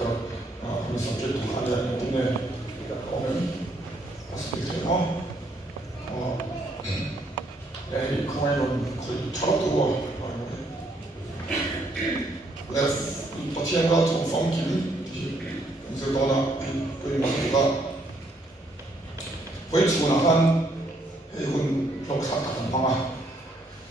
그런 subject 하는 때문에 오늘 아스피트요. 이 그만이론 거의 철학도고 그래서 버티엔가 좀 펑키는 이제 너나 그 말투가 거의 주나간 이건 loksak 같은 방아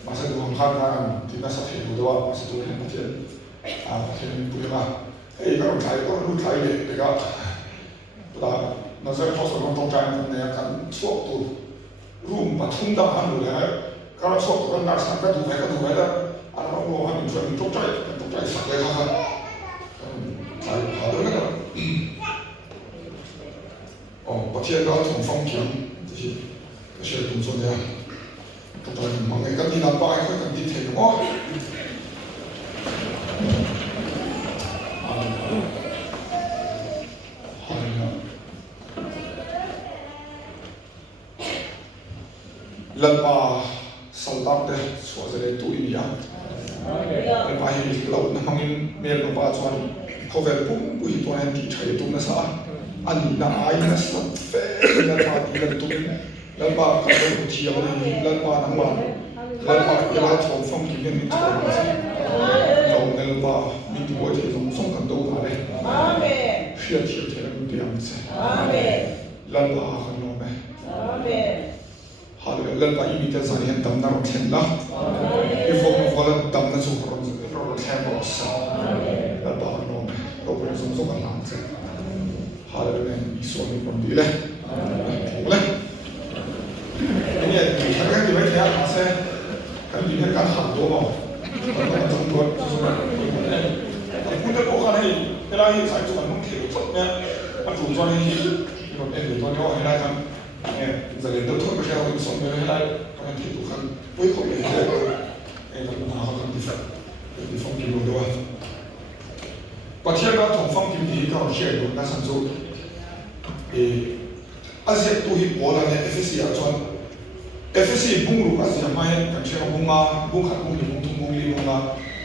마사 두한한 디나사 테이블과 마사 두한 버티엔 버티엔 부여가 이거 루타이 내가 보다 나서 호스로 동장 내가 간 수업도 룸 바퉁다 하는 거야. 그런 수업도 날 상가 두 배다 안 하고 하면 좀 독자에 사게 하가 잘 받으려나 버티엔가 좀 펑키是动作的，不到忙的，跟你那爸一块跟你听哦。好的，人把手当的说着的对一样，人把一老那方面面人把转，后边不会多人地产动那啥，按你那阿姨那是非人把地人动。แล้วก็กระโดดเที่ยวเลยแล้วก็น้ำมันแล้วก็เวลาชมฟังกินเนี่ยมีชมสิลงแล้วก็มีตัวที่ส่งกันตัวมาเลยเชื่อเที่ยวเที่ยวมันเดียมสิแล้วก็ขนมไหมหาเลยแล้วก็อีมีแต่สารเห็นดำน้ำเช่นละอีฟงฟงแล้วดำน้ำสุกร้อนร้อนแค่บอกสิแล้วก็ขนมไหมเราเป็นส่งกันหลังสิหาเลยมีส่วนมีคนดีเลยถูกเลยเนี่ยถ้าเกิดอยู่ไม่แท้อาเซ่กันอยู่ในการหักตัวมั้งมันจำนวนคุณจะบอกอะไรเวลาที่สายจุดมันเที่ยวสุดเนี่ยมันถูกจนที่รถเอ็นหรือตัวนี้ว่าให้ได้ครับเนี่ยจะเรียนรู้ทุกประเทศเราส่งไปให้ได้การที่ถูกกันไม่ค่อยเห็นเลยเราต้องหาคำที่ฟังกินด้วยประเทศเราต้องฟังกินดีก็เชื่อดูน่าสนใจอาเซียนตัวที่โบราณเนี่ยFSC อาจารย์ FSC บุ้งลูกอาเซียนไม่กันเชื่อบุ้งมาบุ้งขัดบุ้งหรือบุ้งทุ่งบุ้งลีบุ้งมา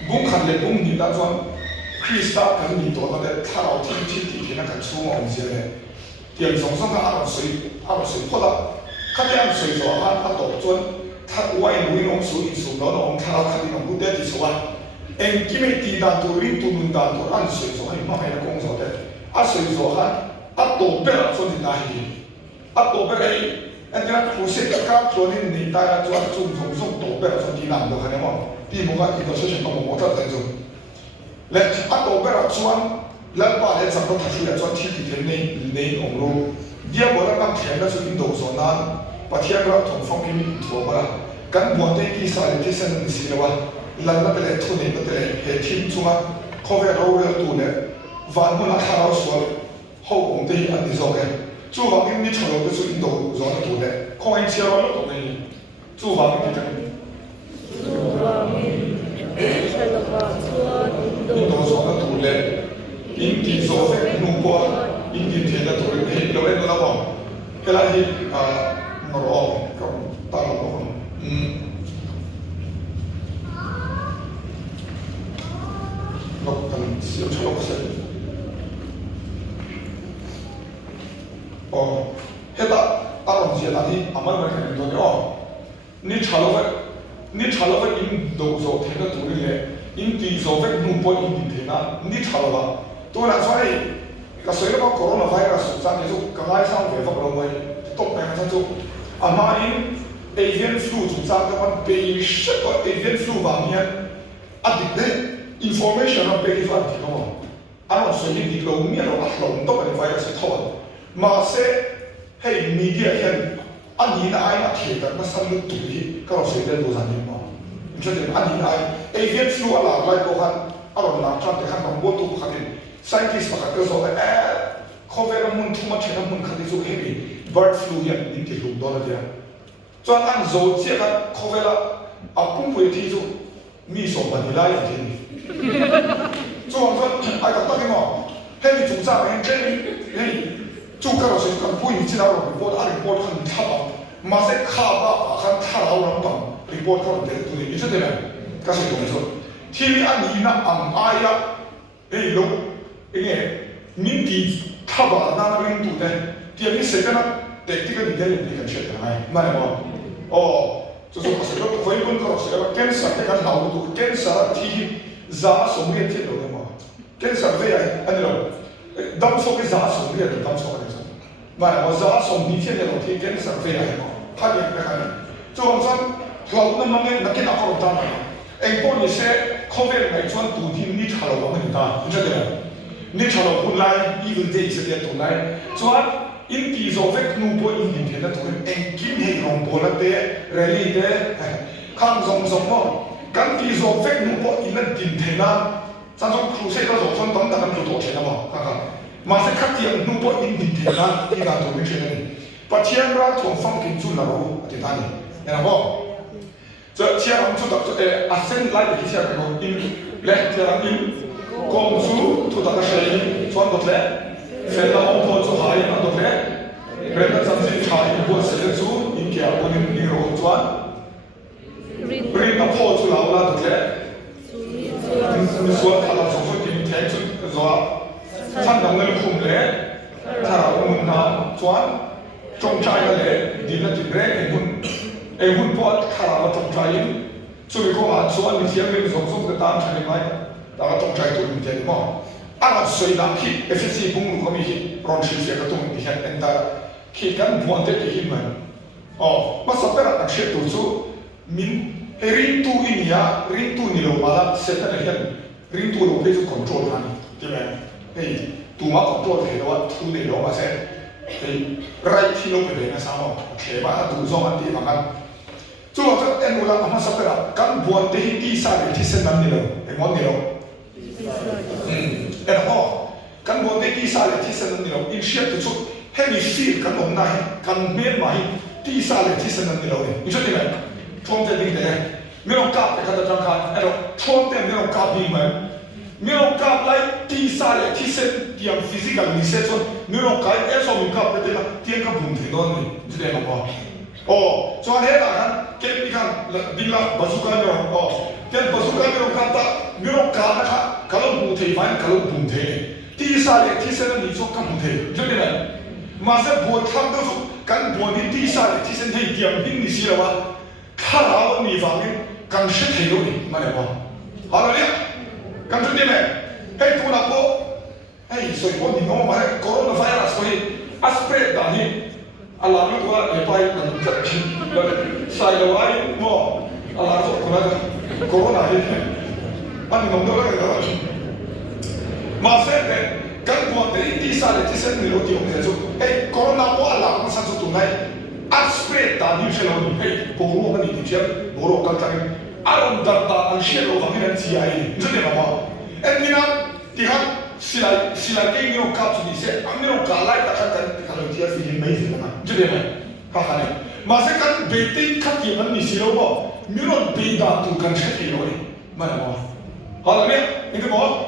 บุ้งขัดเลยบุ้งนี่อาจารย์คริสต์กันมีตัวนั่นแหละถ้าเราทิ้งที่นั่นกันชั่วโมงเสียเลยเตรียมส่งสังกัดอาร์水พอละข้าพเจ้า水ตัว他ตกจนถ้าวัยรุ่นองสูงสูงแล้วองถ้าเราขัดน้องผู้เด็กที่สวรรค์เอ็งกิไม่ตีดานตัวริมตัวมุนดานตัวอัน水ตัวให้มาให้เราคงสอดเลย水ตัวฮันตัวเบลส่วนที่ไหนตัวเบลอันนี้ผู้เสียกับตัวนี้ในตาจวนจุ่มส่งตัวเบลส่วนที่นั่งตัวนี้มั้งที่มันก็อีกตัวเช่นตัวมันก็ตั้งจุดและตัวเบลจวนแล้วบ้านเนี่ยสังคมที่จวนที่ที่ในองค์รูเดี๋ยวบอกว่าแข่งกันสุดอินโดส่วนนั้นประเทศเราถูกฟังพิมพ์ทั่วมากันบัวเต็มที่สายที่เส้นนี้สินะว่าหลังจากนั้นทุนนี้ก็จะเหตุที่ช่วงเขาเวลาเราเรียนตัวเนี่ยวันมันอาคาเราสวนเขาองค์ที่อันนี้ส่งเนี่ย住房跟你承诺的是印度人的土地，可能接了都没有。住房你这个。印度人的土地，印地所在中国，印地田的土地，有那个那么，后来的我说咁大陆嗰個，我咁少出6%。해다 따로 이제 나니 아마도 그렇게 되거든요. 니 차로가 인도서 대가 도리래 인디서 백 눈보 인디나 니 차로가 또 나서에 그러니까 저희가 코로나 바이러스 상에서 강하게 상황에서 그런 거에 또 배면서 아마인 에이비언 플루 중상과 베이시가 에이비언 플루 방면 아직도 인포메이션을 베이스 안 되고 아마 저희 디로미로 아슬롬 또 바이러스 터원 마세 hey media yan ani na ai na theta na san lu tu hi ka ro se de do san ni ma je ani na ai avian flu ala lai ko han aro na tra te han mo tu khatin scientist pa ka so covid mun tu ma thena mun khati so heavy bird flu yan ni ti lu do la dia chuan an zo che ka covid la apung pui thi so mi so pa ni la ya thi ni chuan ai ka ta ki mo hey chu sa hen hey就看到谁看不一进来了 report 啊 report 很差吧马上卡吧看他老人帮 report 看的对你这的呢干什么东西 TV 按你那昂哎呀哎龙哎 min ti thaba na ring tu te ti mi se kana tactical detail ni kan share na mane mo so se ko foi kun ko se ba ken sa te kan lau tu ken sa ti za so mi te lo mo ken sa ve ai an lo dam so ke za so mi te dam so ke sa mane mo za so mi te lo ti ken sa ve ai mo ha ni ka kan so san thlau na mang na ke na ko ta na ei po ni se cover mai chuan tu thi ni thalo ba ni ta ni te ni thalo kun lai even day se te tu lai chuan in ti zo vek nu po in din thena tu en kim he rong bola te rally te khang zong zong mo kan ti zo vek nu po in din thena sa zo crusade zo chon tam ta kan tu to chena mo ka ka ma se khat ti nu po in din thena ti ga to mi chena ni pa chiang ra thong fang kin chu la ro ti ta ni ya mo so chiang am chu da asen lai de chi ka ko in le chiang in kom su tu ta ka shei chuan bot le Fela on po chu hai na to le rena samsin chai po se chu in kya po ni ro chuan rin na po chu lao la to le so ta la so tin te chu zo chan dang le khum le ta un na chuan chong chai le din na ti bre e hun po ta la chong chai chu ko ma chuan ni thiam le zo so ta chai mai ta chong chai tu ni te mo anh suy đam khi efficiency bung có mi khi ron shi sẽ có tung đi hiện anh ta khi căn buồn thế thì mình mà sắp tới là đặc biệt tu chú min rin tu inia rin tu ni lo mà sẽ thế này hiện rin tu lo bây giờ control hắn thì mình hey tu mà control thì đó tu này lo mà sẽ hey right thì lo cái này sao mà thế mà tu do anh thì mà chú là cái anh nói là mà sắp tới là căn buồn thế thì sao để thì sẽ nằm đi lo cái món đi lo and ho kan bo de ti sa le ti sa ni lo in ship to heavy feel kan om na kan me mai ti sa le ti sa ni lo ni so ti mai thong te ding de me lo kap ka ta jang kha ero thong te me lo kap bi mai me lo kap lai ti sa le ti sa ti am physical ni se so me lo kai e so mi kap te la ti ka bum te don ni ti de ma so he la kan ke ni kan ding la bazooka me ken bazooka me lo kap ta me lo ka na kha kalau bung thei mai kalau bung thei ti sa le ti sen ni so kam thei jo ne la ma se bo tham do so kan bo ni ti sa le ti sen thei tiam ding ni si la wa kha la ni fa ni kan shi thei lo ni ma le ba ha la le kan tu ni me hey tu na ko hey so bo ni no ma corona virus ko aspre da ni ala ni ko le pai kan ta sai lo ai mo ala so ko na corona ni anh không nói cái đó mà sẽ để căn buồn đấy đi xa để đi xem người tiêu người dùng hey corona có là cũng sản xuất tụi này aspect ta đi xem nó hey bố nó cái gì chứ bố nó cái cái anh đặt ta anh xem nó cái này gì ai chứ thế nào mà em đi nào thì hắn xí lại cái người cáp đi xem anh người cả lại ta cái cái lời chia sẻ mấy gì mà chứ thế này ha này mà sẽ căn bề tin khắc gì anh đi xí đâu mà người nó bề đa tụ căn sẽ thế rồi mà nào好了没？你看我，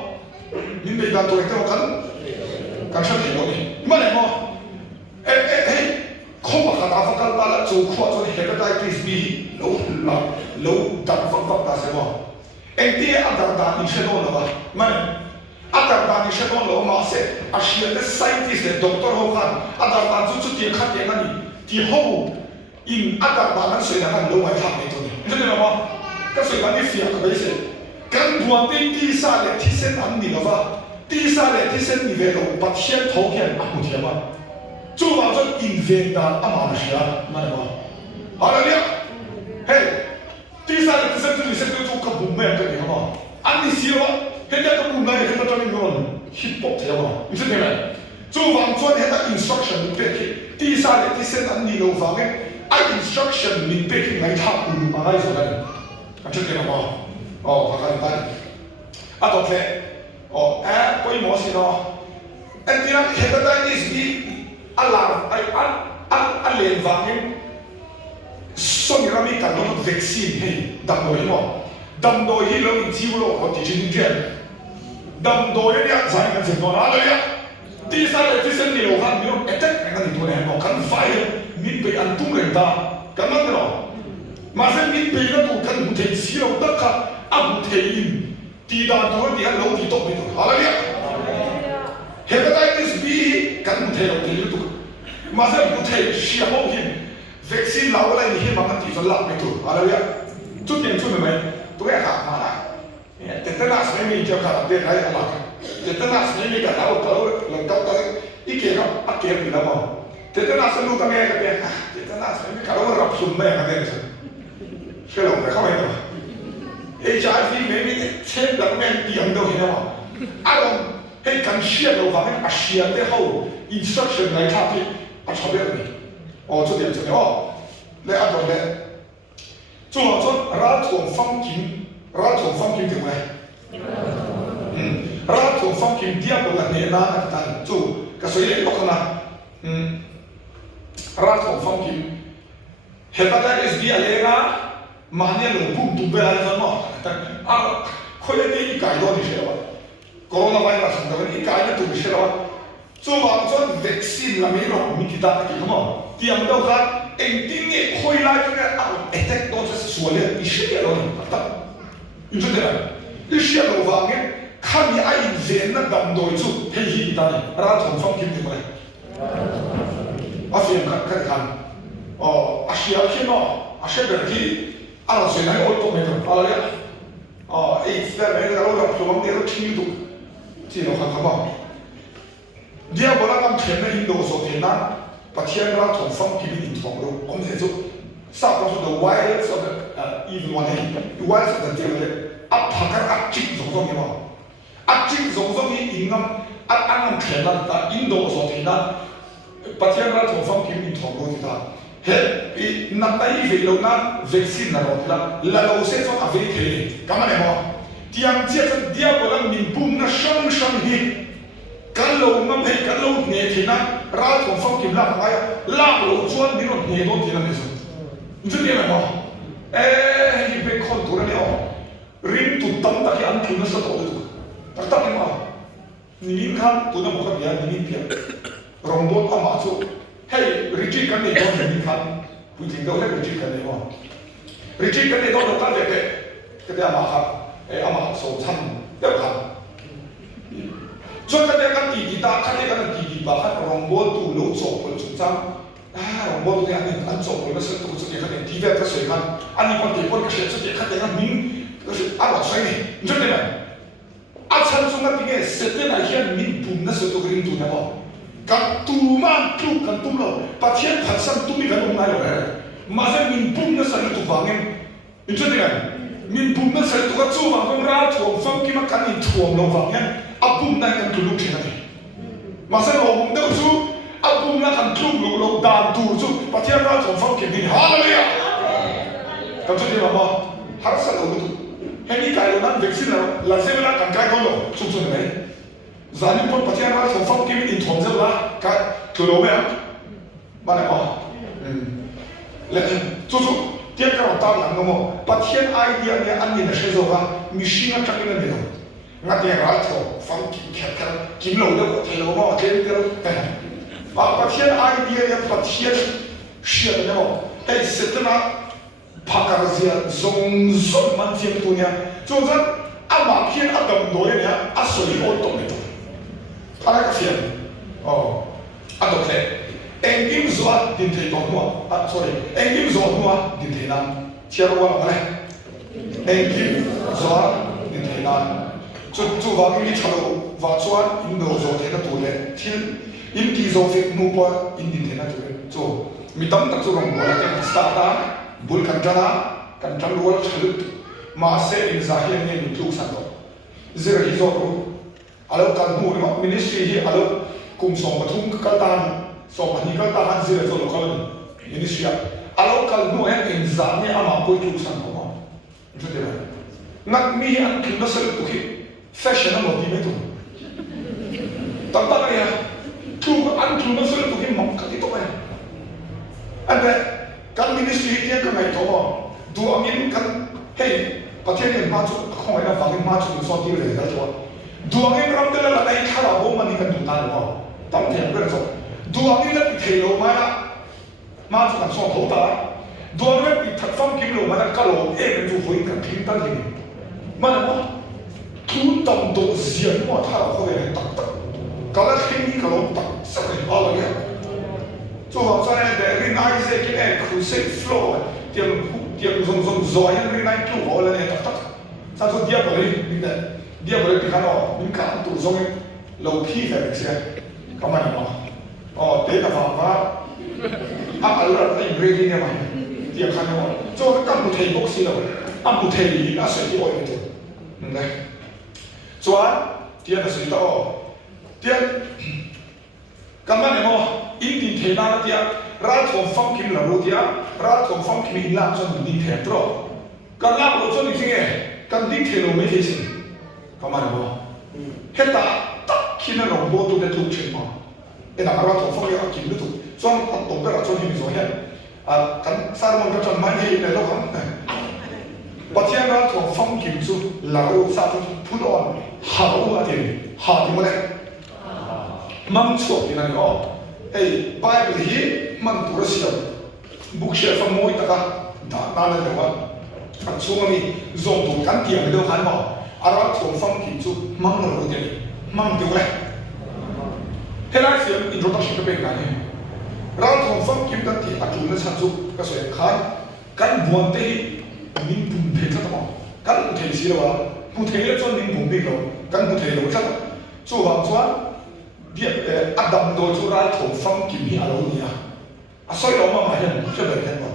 你没干做一个kan sha thi lo ni ma le mo kho ma kha fa kal ta la chu kho cho hepatitis B lo ta fa ta se mo ti a da ni she lo ba ma a da ni she lo ma se a shi the scientist the doctor ho khan a da chu ti kha te ngani ti ho in a da nan se na kan lo mai ha ni to ni ni le mo ka se ba ni fia ka ba se kan buat ti sa le ti sen an ni lo ba第三呢，第三你为了把钱投给阿姆贴嘛，就把这invest到阿马西亚，嘛的嘛，好了了，嘿，第三呢，第三这里现在做个不卖个你好嘛，安你西了，现在都不卖，现在这里有人 hip hop 贴嘛，你是对没？就往专现在 instruction 背起，第三呢，第三安你楼房呢，按 instruction 你背起来差不多嘛，来说的，啊，这对了嘛，哦，看看你看，啊，多贴。có ý mỏ gì đó anh đi làm hepatitis B anh làm anh liền vàng nhưng sau này mình cần một vaccine hay đâm đôi hi lâu in chiếu lâu có chỉ chính chuyện đâm đôi ấy nhá giải cái chuyện đó là đấy đi xa lại đi xem nhiều hơn nhiều attack cái này tôi này nó cần phải mình bị ăn tung lên ta cái mắt đó mà xem mình bị nó tụ cần một thể xí lâu tất cả ăn một thể in 地大多啲人老地多啲，好啦，呢，係咪？ mà sẽ cụ thể xia hông hin vaccine lao cái này hin mà ngăn thì cho lạc mấy tuổi à đây chút tiền chút mày tôi nghe khả mà là tetanus này mình cho khả tiền hay là tetanus này mình cả lao cỡ lần cấp tới ý kiến đó ác kiến gì đâu mà tetanus lúc ta nghe cái tiền tetanus này mình cả lao rập sùn mẹ cái tiền cái lòng phải không hay đâu HIV này mình xem được men tiền đâu hiểu không à không hay cần xia đâu vào cái xia để hậu instruction này chắc thì à sao biết được chút tiền chút nữa để ăn đồng đấy chú họ cho ra thuồng phong kim thì vậy ra thuồng phong kim dia bộ là nền na anh ta chú cái số liệu đó là ra thuồng phong kim hepatitis B alega mà nhà lồng bụng tụt về lại rồi mà khối này đi cái đó đi xem coronavirus đó đi cái này tụt đi xem chú họ cho vaccine là mấy rồi mình kita cái gì không tiêm đâu khác anh tin nghe khôi lại cái attack đó sẽ xua lên ý nghĩa rồi tất như thế này ý nghĩa đâu vàng ấy khăn ai dễ nó đầm đôi chú hay gì ta này ra thùng phong kim thì vậy phiền khăn khăn Asia kia nó Asia bên kia là chuyện này ôi tôi mới được đấy ấy cái này làเราทำเนี่ยเราทิ้งดูที่เราทำมาเดี๋ยวเราทำเขียนในอินโดโซเทียนะประเทศเราถงฟังกินอินทองเราผมเห็นสุดทราบว่าสุด the wireless of the even one day the wireless of the deal เลยอัพพักกันอัพจิกสองนี่ว่าอัพจิกสองนี่อิงงั้นอัพอันนั้นเขียนนั่นแต่อินโดโซเทียนะประเทศเราถงฟังกินอินทองเราที่ตาเฮ้ยนับได้อีเวลนั้นวัคซีนนั่นเราที่ละแล้วเราเสียส่วนอเมริกาก็มันเนี่ยว่าที่ยังเจ้าเดียวกันมีปุ่มนั่นช่างฮีกันเราไม่ให้กันเราเนี่ยที่นั่นเราถงฟังกินลาบอะไรลาบเราชวนนี่เราเนี่ยโดนที่นั่นเนี่ยสิจุดนี้ไหมว่าที่เป็นคนตัวนี้อ๋อริมตุ่ตั้งแต่ที่อันที่นั่นสุดโต่งเลยแต่ตั้งแต่ว่านี่ขั้นตัวนั้นบอกว่าอย่างนี้เพียงรองบนอามาจูให้ริจิกันเนี่ยโดนนี่ขั้นผู้หญิงเราให้ริจิกันเนี่ยว่าริจิกันเนี่ยโดนตั้งแต่ก็ได้อามาครับอามาโซ่ชั้นเดียวกันส่วนกันเนี่ยกันตีตากันเนี่ยกันตีบ้ากันรองบนตัวโลดโซ่คนจุดจังรองบนตัวเนี่ยอันโซ่คนนั้นสุดตัวสุดที่กันเนี่ยที่เดียวกันสวยกันอันนี้คนที่คนก็เสียสุดที่กันเนี่ยมิ้งก็คืออาวัตใช่ไหมจุดนี้ไหมอาชันส่งกันที่เนี่ยเสร็จแล้วเนี่ยมิ้งปุ่มนั่นสุดตัวกริ่งตัวเนี่ยว่ากันตัวมันทุกกันตุ้มเราประเทศพัฒน์ตุ้มมีกันตรงไหนเลยมาเส้นมิ้งปุ่มนั่นสุดตัววางเองจุดนี้ไหมมิ้งปุ่มนั่นสุดตัวก็จู่วางตรงร้านถ่วงฟังกี่มันกันนี่ถ่วงเราวางเองอับปุ่มนั่นกันตัวลูกที่นั่นเองมาเส้นเราผมเดาจู่อับปุ่มนั่นกันทุกลูกเราด่านตัวจู่ประเทศร้านถ่วงฟังกี่นี่ฮาเลลูยากันจุดนี้มาฮาร์สันเราดูเห็นมีใครเรานั่นวัคซีนเราหลังเสร็จแล้วกันใครก็เราสุดๆเลยจานี่คนประเทศเราถ่วงฟังกี่นี่ถ่วงเสร็จแล้วกันตัวเราเนี่ยมาไหนมาแล้วจู่ๆเทียบกับเราตามหลังก็มั่วประเทศไอเดียเนี่ยอันนี้นะเชื่อว่ามีสิ่งที่จะเป็นเรื่องงั้นเนี่ยเราถ่วงฟังกี่แค่กันกินเราเดี๋ยวเทเราว่าเทเราแต่ประเทศไอเดียเนี่ยประเทศเชื่อเนี่ยว่าไอ้เสร็จแล้วพักการเสียส่งมันเทียมตัวเนี่ยจนนั้นอามาเพียนอาดำโดยเนี่ยอาศัยโอตตรงนี้อะไรก็เสียอาดำเลยเอ็งกิมสวัสดินเทนตัวsorry เอ็งกิมสวัสดินเทนันเชื่อว่าอะไรเอ็งกิมสวัสดินเทนันจู่ๆว่ากินชาโลว่าชวนอินโดโซเทนตัวเลยที่อินดีโซฟิกนูปะอินดินเทนันตัวเลยจู่มีตั้งแต่จู่ลงบัวแล้วสตาร์ทบุลกันจันรัวฉลุมาเซอินซาฮิเนี่ยมีทุกสันโตเจอฮิโซรุอาลูกันมูเนี่ยมินิสทรีที่อาลูกุมส่งมาทุ่งกันตันส่งมาที่กันตันเจอโซลูกันมินิสทรีอาลูกันมูเนี่ยอินซาเนี่ยอามาปุยทุกสันโตมาจุดเดียวนักมีอันคิดว่าสรุปตุกิแฟชั่นนั่นหมดดีไหมตุตั้งแต่เนี่ยทุกอันคิดว่าสรุปตุกิมั่งกันที่ตัวเองอันเดียกันมินิสทรีที่กันไงตัวดูอามินกันเฮ้ยประเทศนี้มาจุดของไอ้เราฟังมาจุดสอนที่เลยนะตัวดูอามินรำเดลละไอ้ข้าวบ่มันนี่กันดูตาเลยว่าตั้งแต่เมื่อไรดูอามินละที่เทโลมาละมาจุดกันสอนเขาตาดูอามินที่ทัดฟังกิโลมาละก็โลเอ็งดูฝุ่นกันทิ้งตั้งที่นี่มันว่าทุนตั้งโตเสียงว่าถ้าเราเขาเลยตักก็แล้วทิ้งนี่ก็ลงตักสักอะไรอะไรเนี่ยจ做好说呢，的你那一些给呢，苦涩 flow， 点从左呀，你那就好了呢，哒哒，他说第二个嘞，你的第二个嘞，你看哦，你看都从楼梯的那些，干嘛呢嘛？哦，这个方法，俺儿那有这个嘛，第二看哦，做干部提不起了，干部提那谁就我一点，对，做完第二个谁到哦，第二。干嘛呢么？印度提那个dia，然后放kim lalu dia，然后放kim ilang so印度提着，干那我做你听诶，干印提路没提醒，干嘛呢么？现在打起那龙波都在做情况，那然后放个kim都做，所以我懂得了做你们说现，啊，干啥么个做蛮些的都讲，把天然后放kim做，然后啥做普通好啊点，好点么嘞？mang chuột thì này ó, hey Bible hi mang tu ra siam, bookshelf ang moi taka, na lên đâu á, anh xuống mi dùng thủ cán tiền đâu hắn mà, ara thùng phong kim chu mang nó rồi tiền, mang tiêu này, thế là siam introduction cái bên này, ra thùng phong kim cán tiền, anh chụp nó sản xuất cái sợi khăn, cán buồn tê, mình bùn thế chắc không, cán bùn thế gì đâu á, bùn thế là cho mình bùn bị đâu, cán bùn thế đâu chắc, chu hoàng chuan Adam đôi chú ra thùng phong kim hi alo nia, soi đó mà mày nhận cho đời này mà,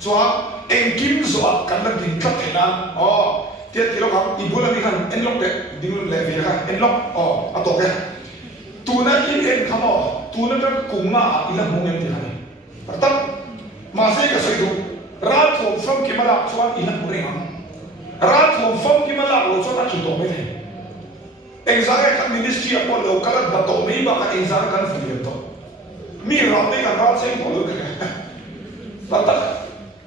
cho anh kim zo cần là đình cắt thế nào, tiết thì nó gặp ibu là đi khăn anh lóc đấy, đi luôn lẹ về khăn anh lóc, tổ cái, tu na in anh khăm tu na cái cùng na ilang mong em thì khăn, bắt tắt, mà sẽ cái soi tu, ra thùng phong kim là cho ilang mong em, ra thùng phong kim là lo cho ta chịu tổ mới thế. Exam kan ministry apa lo kalau dato mi bahkan exam kan film to mi ram ni kan ram sing to lo ke tata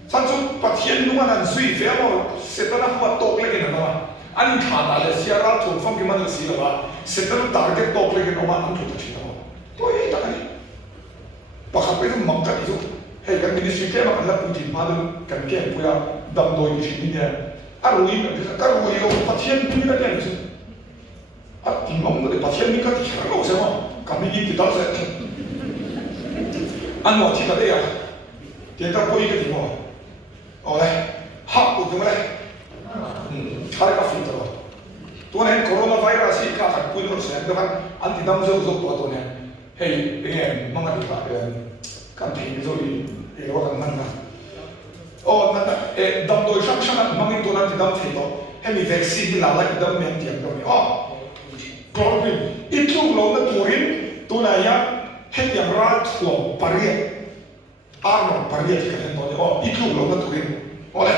sansu pathian nu kan sui fe mo setana huwa tok le ke na an tha da le sia ra thong phong ki man si la ba setana target tok le ke no ma an thu chi to to ye ta ni pakhat pe nu mang ka ni su he kan ministry ke ma kan la putin ma lu kan ke puya dam do yi chi ni ne a ru yi ka ru yi lo pathian ni na ke ni 뒷몸 그래 patient 니까 잘하고 오세요. 감기 기다려서 안 와치가 돼야. 대가 보이게 되고. 어래 학고 그래. 잘가 필터. 또는 코로나 바이러스 가 갖고 있는 생각한 안티담소소 또네. 헤이 예 뭔가니까 간테 소리 이거 간다. 나나 담도 샹샹한 망이 또한테 담테도 헤미 백신이 나와 있던 멘티야. Problem itu lo na turin tu na ya het yang rat lo pariet arno pariet kan to itu lo na turin oleh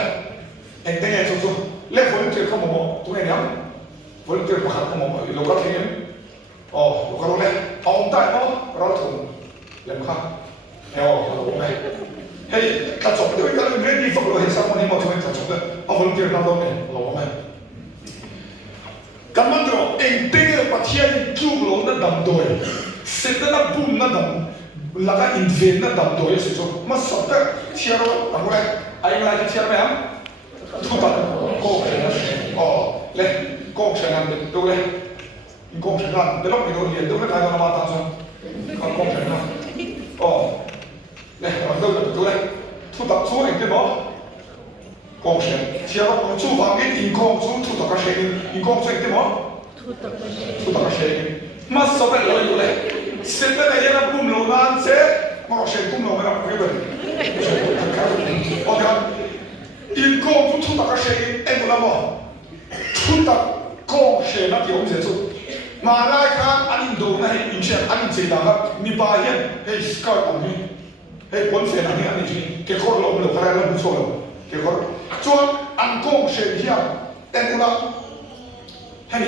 entenya tu le volunteer ka mo tu ne ya volunteer pa ka mo lo ka kene lo ka le on ta no rat lo le ka lo ne hey ka chok de ka ready for lo he sa mo ni mo tu ka chok de volunteer na lo ne lo ne Kamu tu, enteng pathian jumlah na dam doy, setelah boom na dam, laga invent na dam doy sesuatu, mas sampai tiara, kamu le, ayam lagi tiara macam, tu tak, kau le, kau jangan tu le, kau jangan, belum itu dia, tu le kaya nama tangan, kau jangan, le, tu le, tu tak, tu enteng apa? 光线，只要我厨房嘅荧光做出大个声音，荧光做點麼？出大個聲音，乜所謂攞嚟咧？食得你一粒半路難食，我食半路咪啦，佢哋，我講熒光做出大個聲音，誒冇啦麼？出大光線那條線做，馬來卡安印度那係印象，安印最大個，你發現係 scout 咁樣，係本身那啲安印先，結果攞唔落嚟啦，唔錯啦。結果做按光線here，但係啦，係咪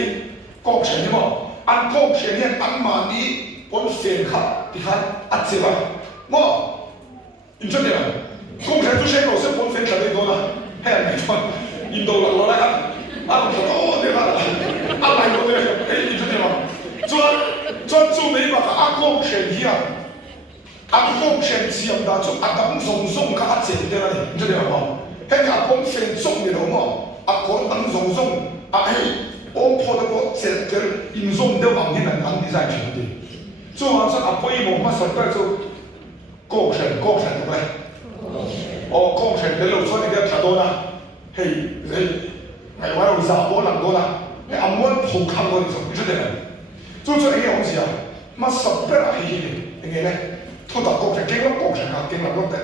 光線啫嘛？按光線here按埋啲本線卡，你看一隻啦，我唔出嚟啦，光線都寫到識本線喺呢度啦，係咪錯？印度落嚟啦，唔錯，你睇，嚟到咧，唔出嚟啦，做美國按光線here。按光線之後，但做按咁鬆卡一隻嘅啦，唔出嚟啦。喺阿公成中嘅好麼？阿公等松松，阿係我破得個隻嘅嚴重都忘記能硬啲晒全啲。做完之後阿婆冇乜實質做，共产共产的嘞，哦，共产的路说你个太多啦，嘿，哎，我有啥多人多啦，你阿门碰看过你说，你说对没？做出来嘅嘢啊，乜十不啦係嘅，點解咧？拖到共產經絡共產啊，經絡落嘅，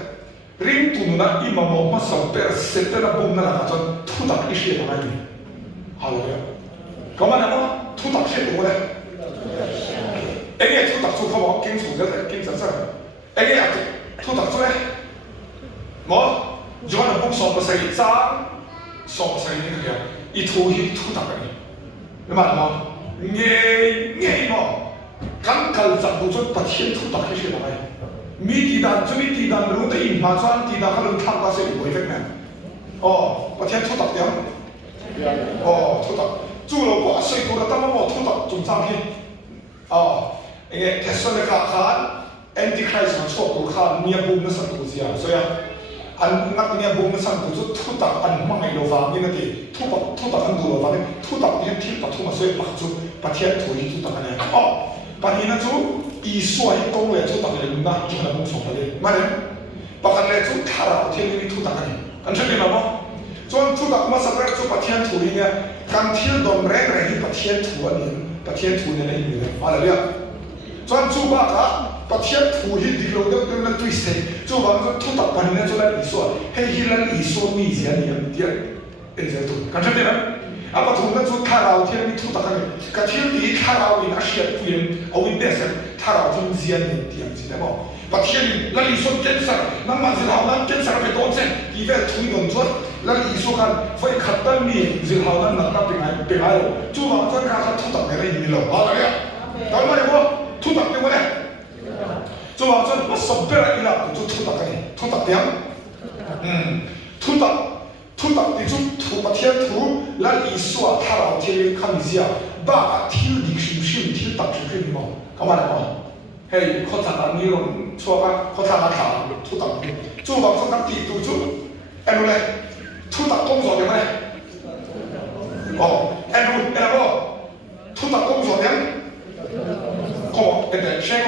人都那伊嘛冇乜十不實得那半那啦，就拖到一些嚟嘅，好了嘅，咁啊你講拖到些多咧？哎呀，拖到出口我經處嘅，經實實，哎呀，拖到出咧，我如果你講上個世紀上個世紀呢個嘢，一拖到嘅，你明嘛？nghe mà cắn cල් chặt đủ chút bát thiên thu đặc cái gì này mi tì đàn chú mi tì đàn lúc đấy in mà choan tì đàn hắn tham gia sẽ bị phép này bát thiên thu đặc tiếng thu đặc chú lâu quá xây tụ là tâm mà thu đặc chúng ta khi nghe thế sao lại khác khác antichrist mà chốt tụ khác nia bùng nó sang tụ gì à so ya anh ngắt nia bùng nó sang tụ chút thu đặc anh mang ngày lâu vàng như thế thì thu đặc anh đủ lâu vàng thu đặc thì thiên đặc thu mà xây mặc chút bát thiên thu hi thu đặc này bát thiên nó chú ý xoay công lệ thu đặc này đúng không? Chúng ta cũng sống ở đây mà đấy bát thiên lệ chú thà là thiên này thu đặc này anh thấy được không? Cho nên thu đặc mà sao lại chú bát thiên thu hi này càng thiên đồng rèn rèn hi bát thiên thu này bát thiên thu này như thế phải là vậy cho nên chú bác á bát thiên thu hi đi lâu được nó twist thế chú bác thu đặc bát thiên chú lại ý xoay hay hi lại ý xoay mi gì anh em đi anh thấy được anh thấy được không? 아빠 동네 타라오天土大个，个天地타라오 인 아시아 부인 어윈 데서 타라오 좀 지연된 디양지 되고, 바天那里说建设，那么是好那建设被多建，以为土动作，那里说看会看到你是好那那平安了，就往这看土大个意了，好了呀，当然我土大对不对？就往这我手边来一了，就土大个土大点，土大。土đặc thì chúng thủ bát thiên thủ là ý xóa thà lão thiên khăm gì à ba thiên lịch sử thiên đặc sử thiên mà các bạn nào hey khó thà là nhiều xóa cái khó thà là thà thủ đặc chú vào trong các tỷ tụ chú em nói thủ đặc công sở điểm này em nói thủ đặc công sở điểm có để xem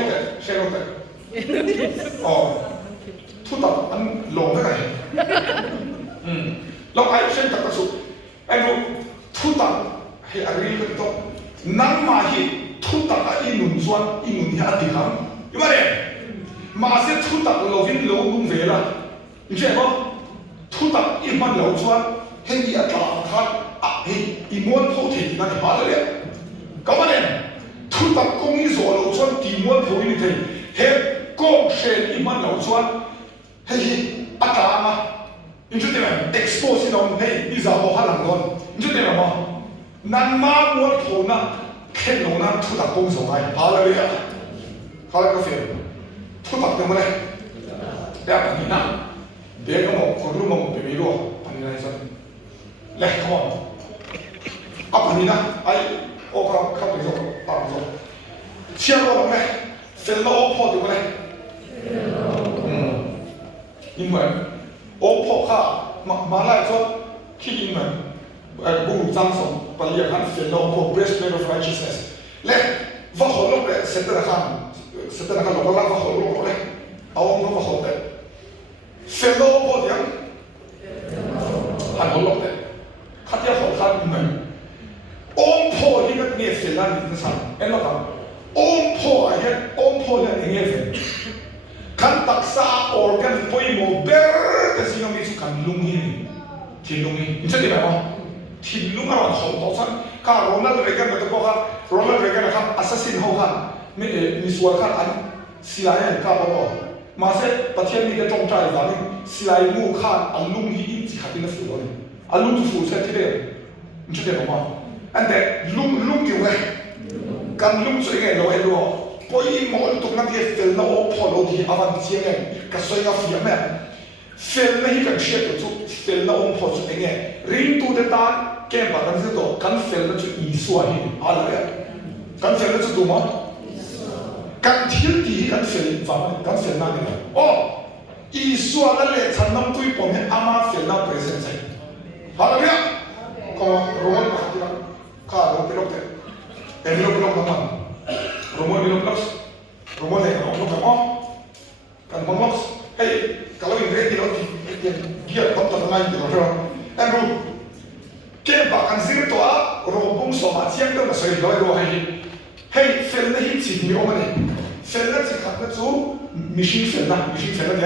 thủ đặc ăn lồng thế nàyเราไอ้เช่นกับกระสุนไอ้ดูทุตังให้อารีกันต่อนั่งมาให้ทุตังอินุนส่วนอินุนยาติขังยังไงมาเสียทุตังเราวิ่งเราลุ่มเวล่ะยังไงบ้างทุตังอิมันเราส่วนให้ยาตาขัดให้อิมวนโพธินั่นหาเลยก็มาเนี่ยทุตังกงอิโซเราส่วนตีมวนโพธินี่ให้กงเชนอิมันเราส่วนให้อาตามา你知道吗 ？expose 那种嘿，你知道我哈冷多，你知道吗？南马我头那看到那土大工上来，好了呀，好了个飞，土大怎么嘞？两个你那，别个我都冇别别个，把你来说，来，come on，把你那，哎，我靠对手，打不住，先我懂嘞，分了我跑对不嘞？因为。我破卡马来说，去英文，公路张松，把列汉分了我 breastplate of righteousness，来，我好了嘞，现在的汉老拉我好了嘞，我们好的，分了我点，还好了嘞，他家好看英文，我破一个你分了你的上，哎那个，我破了你也分。kan taksa organ poi mo ber kasi yung misu kan lungin tilungin itu di mana tilung awan hong tosan ka Ronald Reagan betul kan Ronald Reagan kan assassin hong kan misual kan an CIA ka bawa masa patien ni ke tong trai dan CIA mu kan alung hi in jikatin na fulo alung tu fulo sa tire itu di mana ande lung di wa kan lung so ngai lo elo poi mo tuk na ke fel na o pholo di avan chieng ka soya fia me fel na hi kan shet tu fel na o pho chu nge ring tu de ta ke ba kan se to kan fel na chu i swa hi ala ya kan fel na chu tu ma kan thil ti kan fel va kan fel na ni i swa la le chan nam tui pom he ama fel na presence ala ya ko roman ba ti ka ro pe lo te Rumor ni loplos, rumor ni rumor kamu, kan rumor 嘿，分了一几牛嘛呢？分了只看得出米星分了，米星分了点。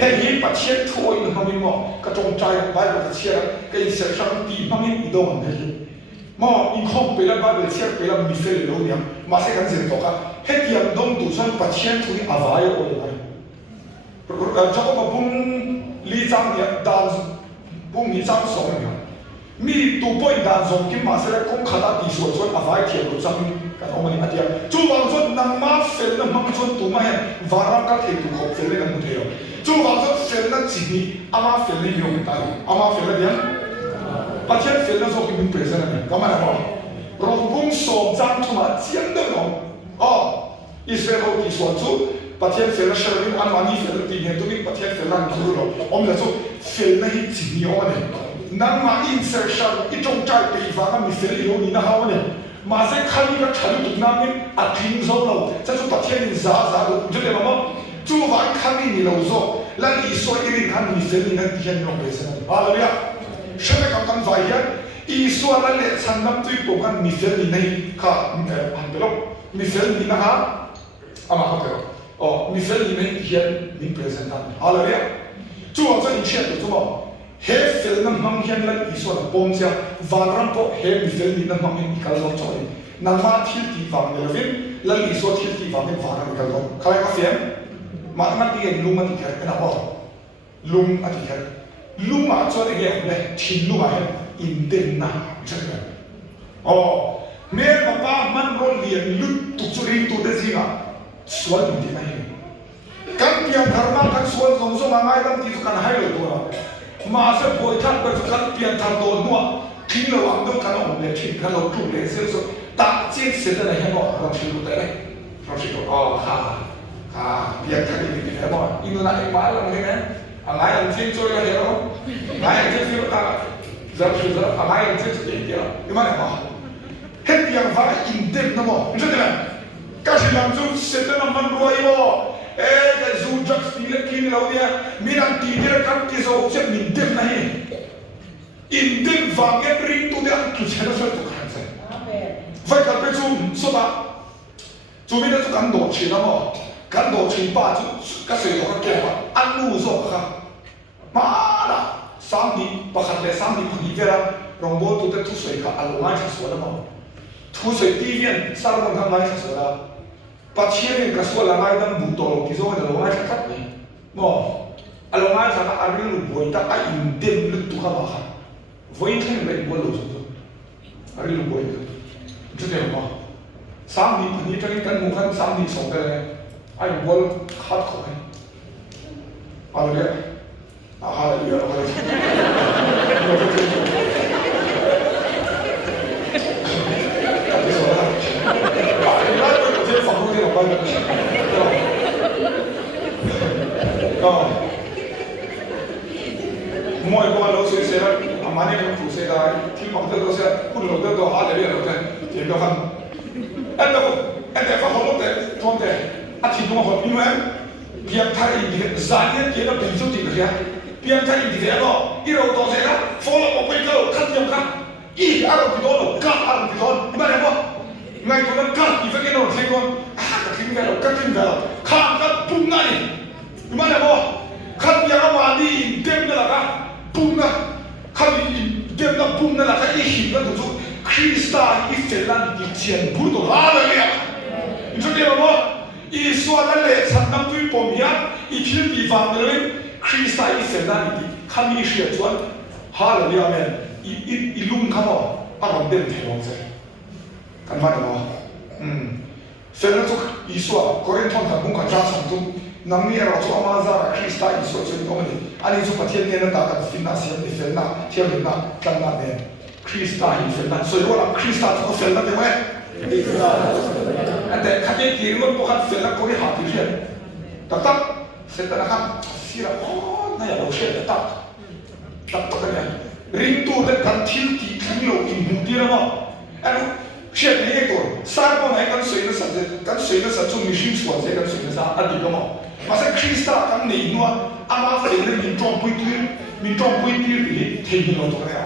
嘿，一把钱拖一方面么？个中债买个钱，个身上地方面一道问题。么一空背了买个钱，背了米分了点，马上开始做个。嘿，点东赌上把钱拖阿瓦有我来。这个不离张的，但是不离张手的。มีตัวป่วยด้านส่งกินมาเสร็จคงขาดดีส่วนส่วนอะไรเทียบกับจังกันเอามาเนี่ยเดียวจู่บางส่วนนั่งมาเฟลนั่งบางส่วนตัวมาเห็นวาระก็เทียบกับเฟลเลยกันหมดเลยจู่บางส่วนเฟลนั่งจีนีอามาเฟลเลยอยู่กันอามาเฟลเลยเนี่ยปัจจัยเฟลนั่งส่งกินเป็นเปอร์เซ็นต์เนี่ยก็มาแล้วเราคงสอบจังทุกมาเจียนเดิมอ๋ออิสราเอลที่ส่วนจู่ปัจจัยเฟลนั่งเชลล์อันวันนี้เฟลตีเนี่ยตัวนี้ปัจจัยเฟลนั่งดูเราอมแล้วจู่เฟลนั่งที่จีนีเอามาเนี่ยนั่งมาอินเซอร์ชันอีจงใจไปฟังกันมีเฟลโยนี่นะฮะวันนี้มาเสกขันก็ฉันถูกน้ำนี่อัดทิ้งโซ่เราจะจู่ปัจจัยนี่ซาดูจุดเดียวมั้งจู่วันขันนี่เราโซ่แล้วอีส่วนอีริขันมีเฟลนี่นั่นที่ยังไม่เป็นอะไรอะไรเนี่ยใช่ไหมครับกันไว้ยังอีส่วนนั้นเลยฉันนั่งตัวปุ๊บกันมีเฟลนี่ในข้าอันเดียวมีเฟลนี่นะฮะอามาครับเดียวอ๋อมีเฟลนี่ในที่ยังไม่เป็นอะไรเนี่ยจู่วันจะอีเชี่ยตัวจู่มั้งเฮฟิลนั้นมั่งเห็นแล้วอีส่วนปมเสียวันรันพอเฮมิฟิลนี่นั้นมั่งเห็นอีกแล้วจอยนั่นมาทิลที่ฟังเนี่ยฟิลแล้วอีส่วนทิลที่ฟังเนี่ยวันรันอีกแล้วใครก็เสียมาอันนี้ลุงมันที่แค่เป็นอะไรลุงอันที่แค่ลุงมาจอยเนี่ยเนี่ยทิลลุงมาเห็นอินเดียนะใช่ไหมอ๋อเมื่อป้ามันรอเลี้ยงลุกตุกจุริตุเดซิงะส่วนอินเดียนะเห็นกันเพียงธรรมะกันส่วนสงฆ์มาไงตั้งที่สุดกันให้เลยตัวมาเสพอยทัดไปสุดกันเปลี่ยนทางโดนหัวทิ้งระหว่างต้องการออกเลยทิ้งกันเราถูกเลยเสียสุดตัดเจ็ดเสร็จอะไรให้บอกเราชิลได้เราชิลอ๋อค่ะเปลี่ยนทางนี้ไปให้บอกอินโดนีเซียมาแล้วไงนะอะไรอย่างเช่นช่วยกันเดี๋ยวอะไรอย่างเช่นที่เราจะชิลอะไรอย่างเช่นที่เดียวยังไงบอกเห็นอย่างว่าอินเดียนะบอกใช่ไหมก็ชิลจุดเสร็จแล้วมันรวยบอกแต่จูจักสตีเล็กกินเราเนี่ยมีนันตีเดียกันที่เราจะมีเดิมนะเองอินเดียฟังเงินริงตัวเดียวทุกเช้าเราต้องการใช่ไฟกันไปจูสุดาจูมีแต่จูกันโดดชีนะมั้งกันโดดชีบ้าจูก็เสียตัวกันเก็บว่าอันนู้นส่งค่ะมาละสามดีประคันเลยสามดีพอดีเวลาลองบอกตัวเด็กทุกส่วนค่ะอารมณ์ไม่ชัดสวยนะมั้งทุกส่วนที่เวียนสารพัดทำไม่ชัดสวยละปัจเจียนกระทรวงละไงตั้งบุตรโตกิโซมันละไงชัดๆนี่มั้งอารมณ์ไม่ชัดอาริลุบวยตาไอ้อินเดียลุตุกะบ้าค่ะวัยรุ่นเป็นวัยรุ่นสุดอาริลุบวยจุดเดียวมั้งสามดีคนนี้จะกันมุขันสามดีส่งไปเลยไอ้วัยขาดเขาไหมอะไรเนี่ยอะไรเนี่ยอะไรฝั่งนู้นที่เราไปก็มวยก็เราเสียเสียอามาเนี่ยมันถูกเสียได้ที่บางทีเราเสียคุณเราเดินตัวหาเลยเราเดินเดี๋ยวเราฟังแต่ฟังเขาแต่ท้องแต่อาทิตย์นึงเขาพี่แม่เพียงท่าอินดีจานเนี่ยเกี่ยวกับเป็นสุดที่เลยเพียงท่าอินดีก็อีเราตัวเสียนะฟอลล์ออกไปก็ขั้นเดียวกันอีอารมณ์ที่โดนกับอารมณ์ที่โดนไม่ได้ปะไงคนนั้นกันอีกฝั่งนึงเราเสียคนก็ทิ้งไปแล้วก็ทิ้งไปแล้วข้ามกันปุ่มนั่นไม่ได้ปะขันยังมาดีเต็มนั่นแหละกันปุ่มนั่นขันเต็มนั่นปุ่มนั่นแหละกันอีหินนั่นถูกสุดคริสต์อีเฟลันอีเทียนพูดตัวอะไรเนี่ย你说对了不？อีส่วนนั้นเลยฉันนำด้วยผมยักอีที่ปีฟังเลยคริสต์อีเฟลันอีข้ามีเสียส่วนฮาเลลูยาเมนอีลุงข้าบอกอารมณ์เด่นเทวงเสกันมาเนาะเสร็จแล้วทุกอีส่วนก็เรียนท่องทางมุขจ้าสังทุกนั่งเนี่ยเราจะเอามาซาคริสต์อีส่วนส่วนนี้ก็มันอันนี้ทุกประเทศเนี่ยนั่นตากันฟินนาเซียนเฟลนาเทียบกันนะกันมาเนี่ยคริสต์อีเฟลนาส่วนว่าเราคริสต์ทุกเฟลนาเดี๋ยวไหมแต่ขัดแย้งที่มันพวกเขาเฟลนาคนที่หาที่เรียนตักเสร็จแล้วนะครับสิละโอ้น่าจะเราเชื่อตักกันเนี่ยริงตัวเด็กกันทิลที่ทิ้งโลกินหุ่นที่เราอันเชื่อในตัวสารพัดไหนกันสวยนะสัตว์กันสวยนะสัตว์จงมีสิ่งสวยใจกันสวยนะสัตว์อันนี้ก็มั้งมาสักคริสต์กันเนี่ยนัวอามาเฟลเลยมีจอมปุยตีเลยเทียนเราตัวเนี่ย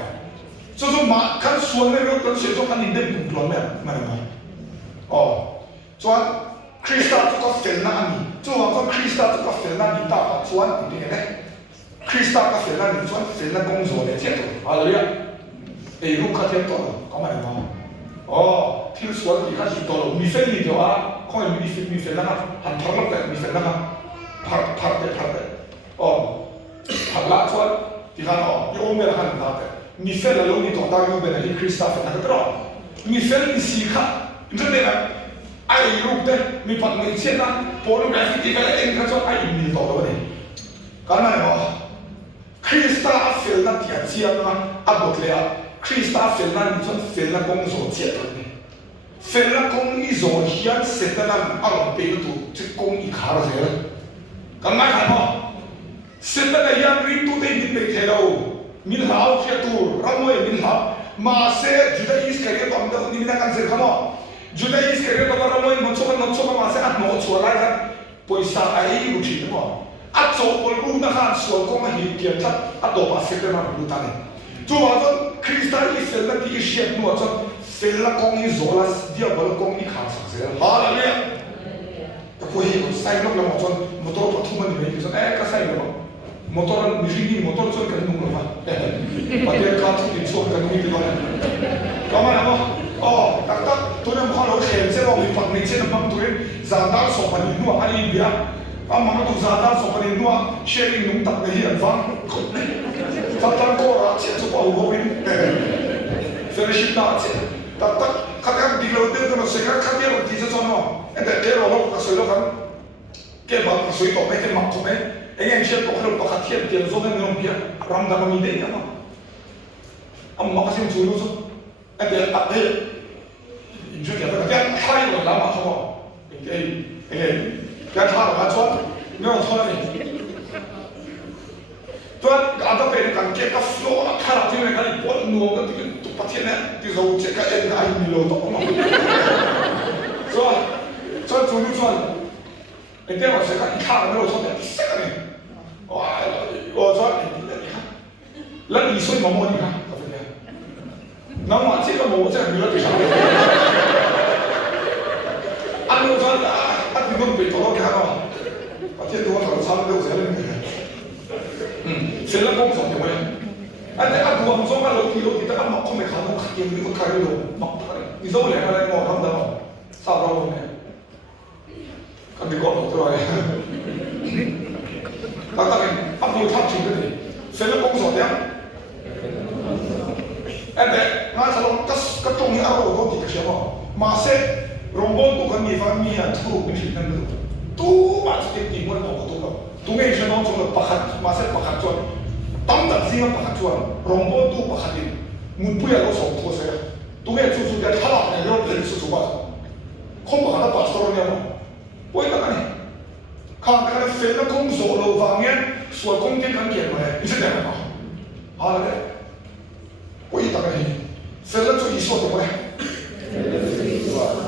ส่วนมากันสวยเลยเรากันสวยจงกันนี่เด็กกลุ่มตัวเนี่ยมันอะไร那你大专你这个呢，Krista 个选那你专选那工作的这种，啊对呀，哎，如果天多了，干嘛的嘛？哦，听说你看许多了，米粉里头啊，看有米粉那个，很烫了的米粉那个，拍的，哦，拍拉出来，你看哦，有没有看到的？米粉了，龙你多大有没有？你 Krista 粉那个多，米粉你细看，你知道吗？ai lúc đấy mình phật mình xem ra pornography thì cái này anh cho ai mình tỏ đâu này cái này mà Krista phil na tiệt chiang na abot le Krista phil na ni chọn phil na công số chiết này phil na công ý rồi hiện sẽ ta làm ăn bền tu chứ công ý khá là dễ cái này phải không sẽ ta là hiện ring tu đây mình thấy đâu mình hao kia tu ram mới mình hao mà sẽ chúng ta is cái cái tóm đâu mình đang ăn gì không Judaïs kaya ko para mo yung matsuka masa at mo tsura kan poisa ay rutin mo at so pol una kan so ko mahigyan at do pa sete na butan tu waton Krista isel na ti ishet mo waton sel na kong izolas dia bal kong ikhasa sel hallelujah ko hi ko sai no na waton motor pa tuman ni so ka sai no motor mishini motor so kan nung ma patia ka tu so kan ni ba kama na mo oh tak tu nam kho lo khem se lo mi pak ni che nam tu za da so pa ni nu ani bia amma tu za da so pa ni nu sharing nung tak ni an wang tak tak ko ra che tu pa ho win fellowship na che tak ka ka di lo de no se ka ka dia lo di se so no ente ke lo ka so lo kan ke ba ka so to me ke ma to me e che ko lo pa ka thiem tiam so ne no bia ram da mi de ya ma amma ka sim chu lo so ente a de你说点这个，这他有蓝马好不好？别差了，俺说，你让错了你。对吧？俺到北京干这个 flow 了，看了这个看你播弄个这个都把天呢，这时候这个俺米楼懂嘛，是吧？这主流说，你电脑谁看？你看了没有错的？这个呢？哇，我说你看，那你说你摸你看，我说你。那我这个我这女儿对啥？俺们说俺你们北头老看嘛，把这多少差不多才能现在工作怎么样？俺多我们说俺楼梯的，俺忙空没看到，看见你们开的都忙的，你说我两个人我看到，啥不着呢？看这个对吧？那当然，俺没有唱清的，现在工作怎样？แต่งานสลองก็ตรงนี้เอาโรตีก็เชื่อว่ามาเสร็จโรงพยาบาลตัวนี้ฟังมีอันทุกวิธีนั่นเลยตู้มาสเก็ตติ้งมันบอกตัวตู้เงี้ยฉันน้องชมประคัดมาเสร็จประคัดจวนตั้งแต่สิ่งประคัดจวนโรงพยาบาลตู้ประคัดดิมุนปุยเราส่งตัวเสียตู้เงี้ยจู่ๆจะทะเลาะเนี่ยเราเรียนสู้ๆบ้างคงประคัดปัสสาวะเนี่ยมั้งป่วยตั้งแต่ข้างกันเฟลคงโซโลฟังเงี้ยส่วนคงที่กันเกี่ยวมาเลยนี่แสดงว่าอะไรเนี่ย我一打开，分了就一说怎么嘞？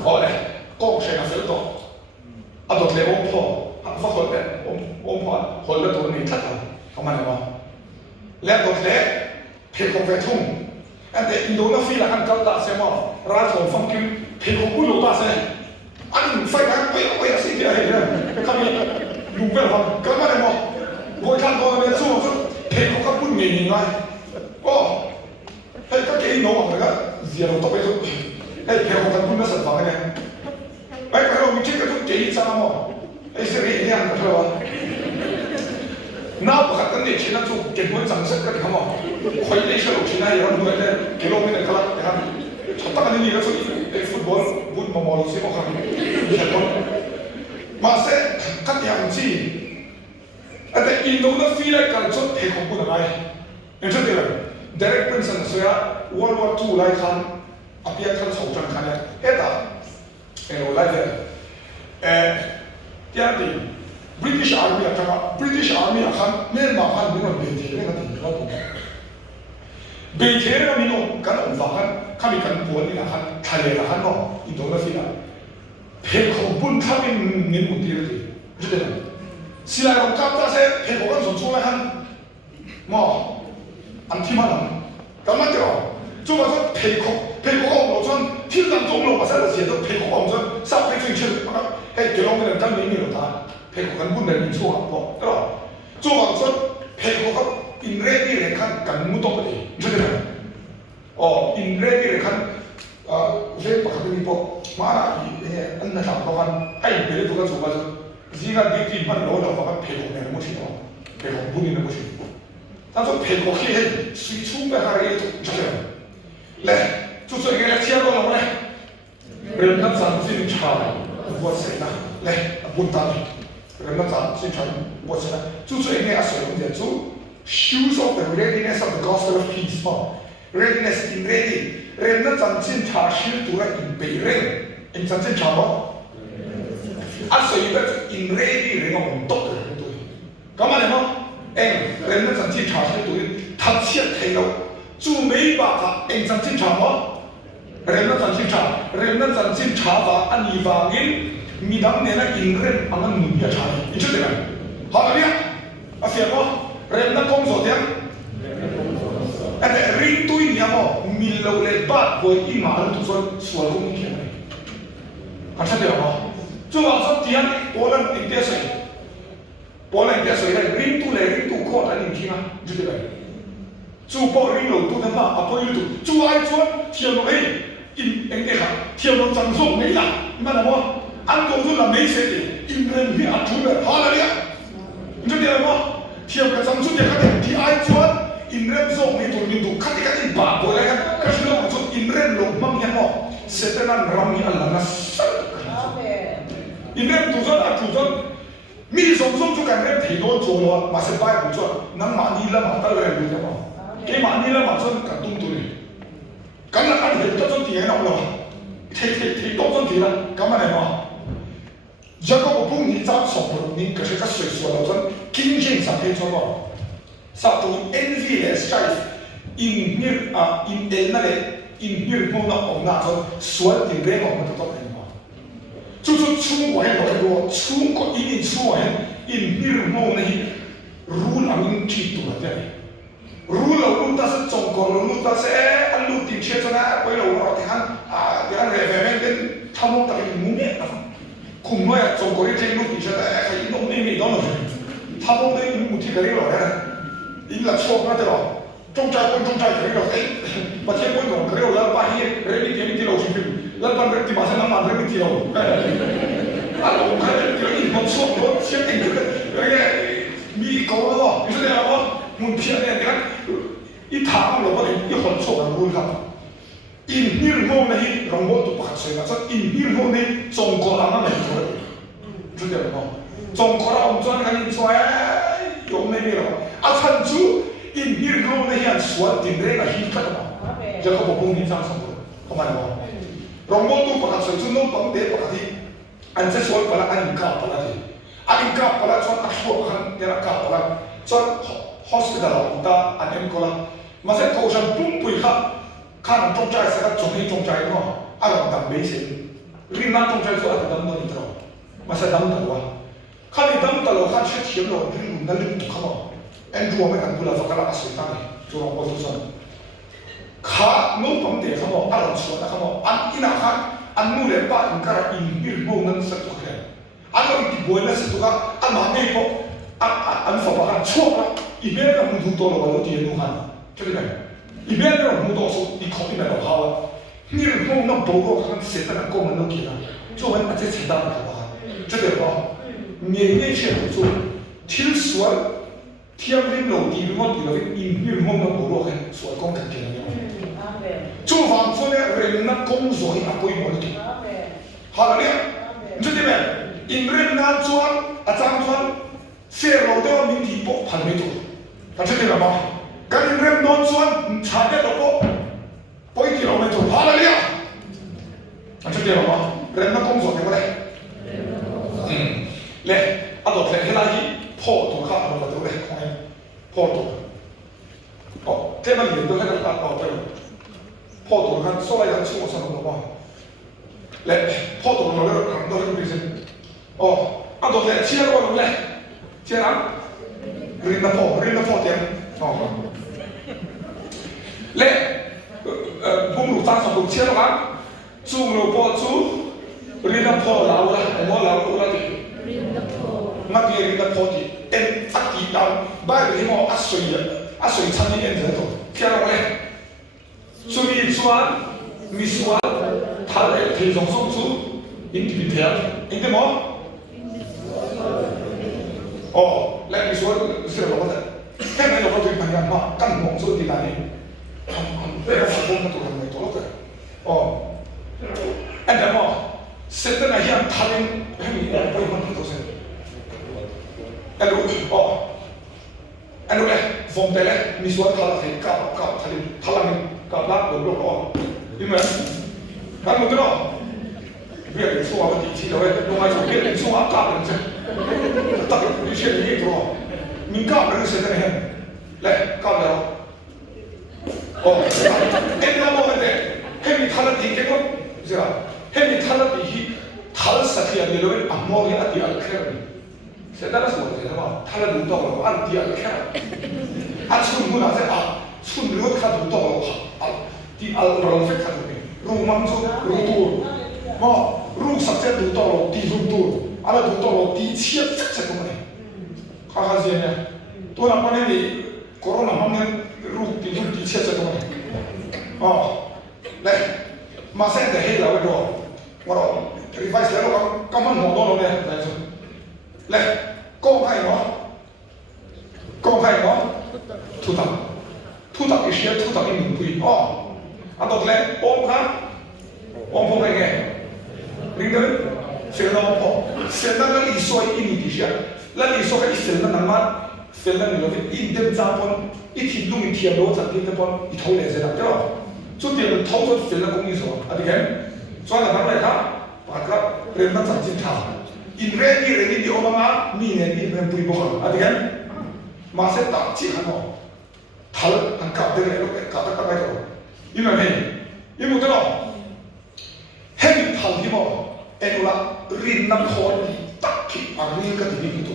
好嘞，讲谁啊分到？啊，到来我婆，啊，不好嘞，我婆好了多年他干嘛的嘛？แล้ว到来，陪我ไปทุ่งอันแต่อินโดนีเซียอันเก่าตาเสียมั้งร้านของฟังกิน陪我不รู้ตาเสียอันไฟกันไปสิเดียวเห็นไหมก็มีลุงเป็นฟัง干嘛的嘛？我看到那边说陪我ก็พูดเงี้ยไงก็ไอ้ก็เกี่ยน้องอะไรก็เสียเราต้องไปสุดไอ้เพียงคนพูดไม่สัตย์ฟังเนี่ยไอ้ก็เราไม่ใช่ก็ต้องเกี่ยซ้ำมั้งไอ้เรื่องนี้อันก็เท่าว่าน้าประคันเนี่ยที่นั่นจู่เก็บเงินจังสักกันทำมั้งคอยได้เชื่อที่นั่นยังรู้เลยกิโลเมตรกันละนะครับชอบตั้งแต่นี้ก็สุดไอ้ฟุตบอลบุญมามอลสิมั้งครับเห็นมั้งมาเสร็จกันอย่างจีแต่อินโดนีเซียกันชุดเทของคุณอะไรเห็นชุดเดียวDerek Princeton saya World War II 来看，啊别看抽象看的，哎哒，我来的，第二点 ，British Army 啊，看啊 ，British Army 啊看，缅甸看民众北铁那个地方多，北铁那个民众跟我发看，看你跟国内那看，台湾那看咯，印度那些啊，偏口本他们民不低的，是的，西来龙刚那些偏口跟所出来看，嘛。安提玛人，咁乜嘢？做乜嘢？皮殼我唔想，天上中路或者係寫到皮殼我唔想，三皮最出，嘿，给我们当没有他，陪我跟不能你错不，对吧？做完说陪我跟因人的人看更不懂的，你知道吗？哦，因人的人看saya pakai ini po mana ini anda tak tahu kan ai beli tu kan coba tu jika di timpan lo lo pakai pekok ni mesti tu pekok bunyi ni mesti但是pekok ni水冲的hari itu macam le tu so ini lah siapa orang le rendah sanjin cah buat saya le buntan rendah sanjin cah buat saya tu so ini asal dia tu shoes of the readiness of the gospel of peace readiness in ready人那真正查实读了因被人，因真正查么？所以个因 ready 人我唔读嘅对，咁啊你么？人那真正查实读，他切睇到，做没办法，因真正查么？人那真正查，人那真正查法按你发音，你当年那因人按那努力查，你知道吗？好了呀，是么？人那工作点。ada ring tu ini apa milau lebat boy iman tu soal kong ini macam dia apa cuma so tiang polan India saya ring tu kau tak ni kina jadi baik cuba ring lo tu nama apa itu cuai cuan tiang lo in engkau tiang lo langsung ni lah mana mo angkong tu lah mesej Indra ni atu ber hal dia jadi apa tiang langsung dia kata tiai cuan Indra zong ni tu ni tu kati bah boleh kan kasi lo maksud Indra lo mang yang mo setelan rami Allah nasal Indra tu zon mi zong tu kan Indra tidur jolo masih baik buat nang mani lah mata le lu mo ke mani lah maksud katung tu ni kan lah kan kita zon tiang nak lo ti tu zon tiang kamu ni mo jaga opung ni zat sopro ni kasi kasih suara zon kinjin sampai jolo satu envious strife in elnale in mona om na so suat in reng om to top ni ma chu chung wa lo chung ko in chu wa in mona hi rule amin chi tu la de rule lo ta se chong ko lo ta se alu ti che chana ko lo ro ti han de an referent den thamo ta ki mu me ta kum no ya chong ko ri chen lu ti che ta kai no me me do no thamo de mu ti ka ri lo ya因了错那的咯，中在可以了，把钱滚动可以了，把一人民币提了去，那把人民币马上能把人民币提了，我看人民币我错我钱给这个米搞了咯，你说的好不？门票呢？你看一趟了我哋一很错嘅會咁，因日後呢，讓我都白水啦，所以因日後呢，中國人啊嚟做嘅，知道冇？中國人唔准緊要做啊！有没有了？参主因日后那些说定的那些看到吗？这个不公平上什么？好吗？让我都把水准弄帮得把的，按这说把它按卡把它的，按卡把它穿说看那卡把它穿 hospital 的按那个啦，马上高山不会看，看中在是个中医中在喏，按当没钱，你那中在说按当你知道，马上当头啊。看你当到了，看吃甜了，你那里不看嘛？按住我们看不了，发个那个水蛋的，就让我就算。看弄帮点看嘛，按说那看嘛，按一拿看，按努力把人家因日不能识做开，按到一不能识做个，按马内部，按发把看错了，一边的木头多了，我就点弄看，对不对？一边的木头说你考虑没有好啊，你日不能包括看谁在那过门都给他，就问那这钱单的好不好？这个不？年年去做，听说天灵老地方地方因日我们部落嘅所講緊嘅嘢，做房子呢，人那工作係不一樣的，好了呢，你知道咩？因人那裝張裝，寫老多名題簿還沒做，你知道嗎？咁因人那裝查得到簿，不一定老沒做，好了呢，你知道嗎？人那工作點咧？咧，度睇起來破圖卡我就咧講破圖，哦，即係乜嘢都喺度對，破圖卡所謂人出我身度嘛，咧破圖我咧行到呢個邊先，哦，度咧黐喺嗰度咧，黐人，rin 破點，哦，咧半路揸上路黐落嚟，做唔到破做，rin 破樓啦，我樓。ngắt nghe cái phô thì em phát kỳ đào ba cái mỏ ắt soi chăn đi em thế thôi kia đâu đấy suy nghĩ xoan mi xoan thà lại thì giống sông sú in thì thế in cái mỏ lại mi xoan sửa nó thế cái này là có chuyện bằng mà căn mỏng số thì là gì đây là sự công tụ làm này tốt rồi anh em mà sẽ tới này hiện thay em nghĩ là bây giờ mình thôi anh đúng đấy vòng tay đấy mi xuống thà là thấy cào thà là mình cào lát đúng rồi nhưng mà bạn một cái đó việc để xóa cái gì đó đấy lúc này việc để xóa cào lên chứ tất cả những chuyện này rồi mình cào nó sẽ thế này này cào được em làm một cái này em bị thà là gì cái con gì à em bị thà là gì thà là sao thì anh nói anh mua cái anh đi ăn cái này sẽ 따라 서 어떻게 해봐 탈을 눈떠보고 안 뒤에 캐 아침 문 앞에 손으로 다 눈떠보고 뒤 알로랑 팩하고 루망조 루도 뭐 루삭제 눈떠보고 뒤 눈도 알아 눈떠보고 뒤 치아 싹싹 그만해 가가지네 또 나빠네 코로나 먹는 루 뒤 치아 싹 그만해 네 마센데 해라고 뭐로 리바이스 해로 까만 노노네 này có hay nó thu thập cái chuyện thu thập cái mình quỳ anh đọc lên ôm phong này nghe riêng đến sẽ là ôm sẽ là lý do ini đi ra là lý do cái sẽ là nằm mắt sẽ là người việt in đêm ra phong ít thì lúc mình thiệt đó chẳng biết cái phong ít thâu lệ sẽ làm cho chút tiền thâu cho sẽ là công nghiệp rồi anh thấy cho nên là bạn này khác và các人们长进他in ready di omanga mi ne in rem pui bokan adigan ma se ta chi hano thal an ka de lo ka ta ka to ina me imu to hem thal di mo enula rin nam khon di tak ki ani ka di ni to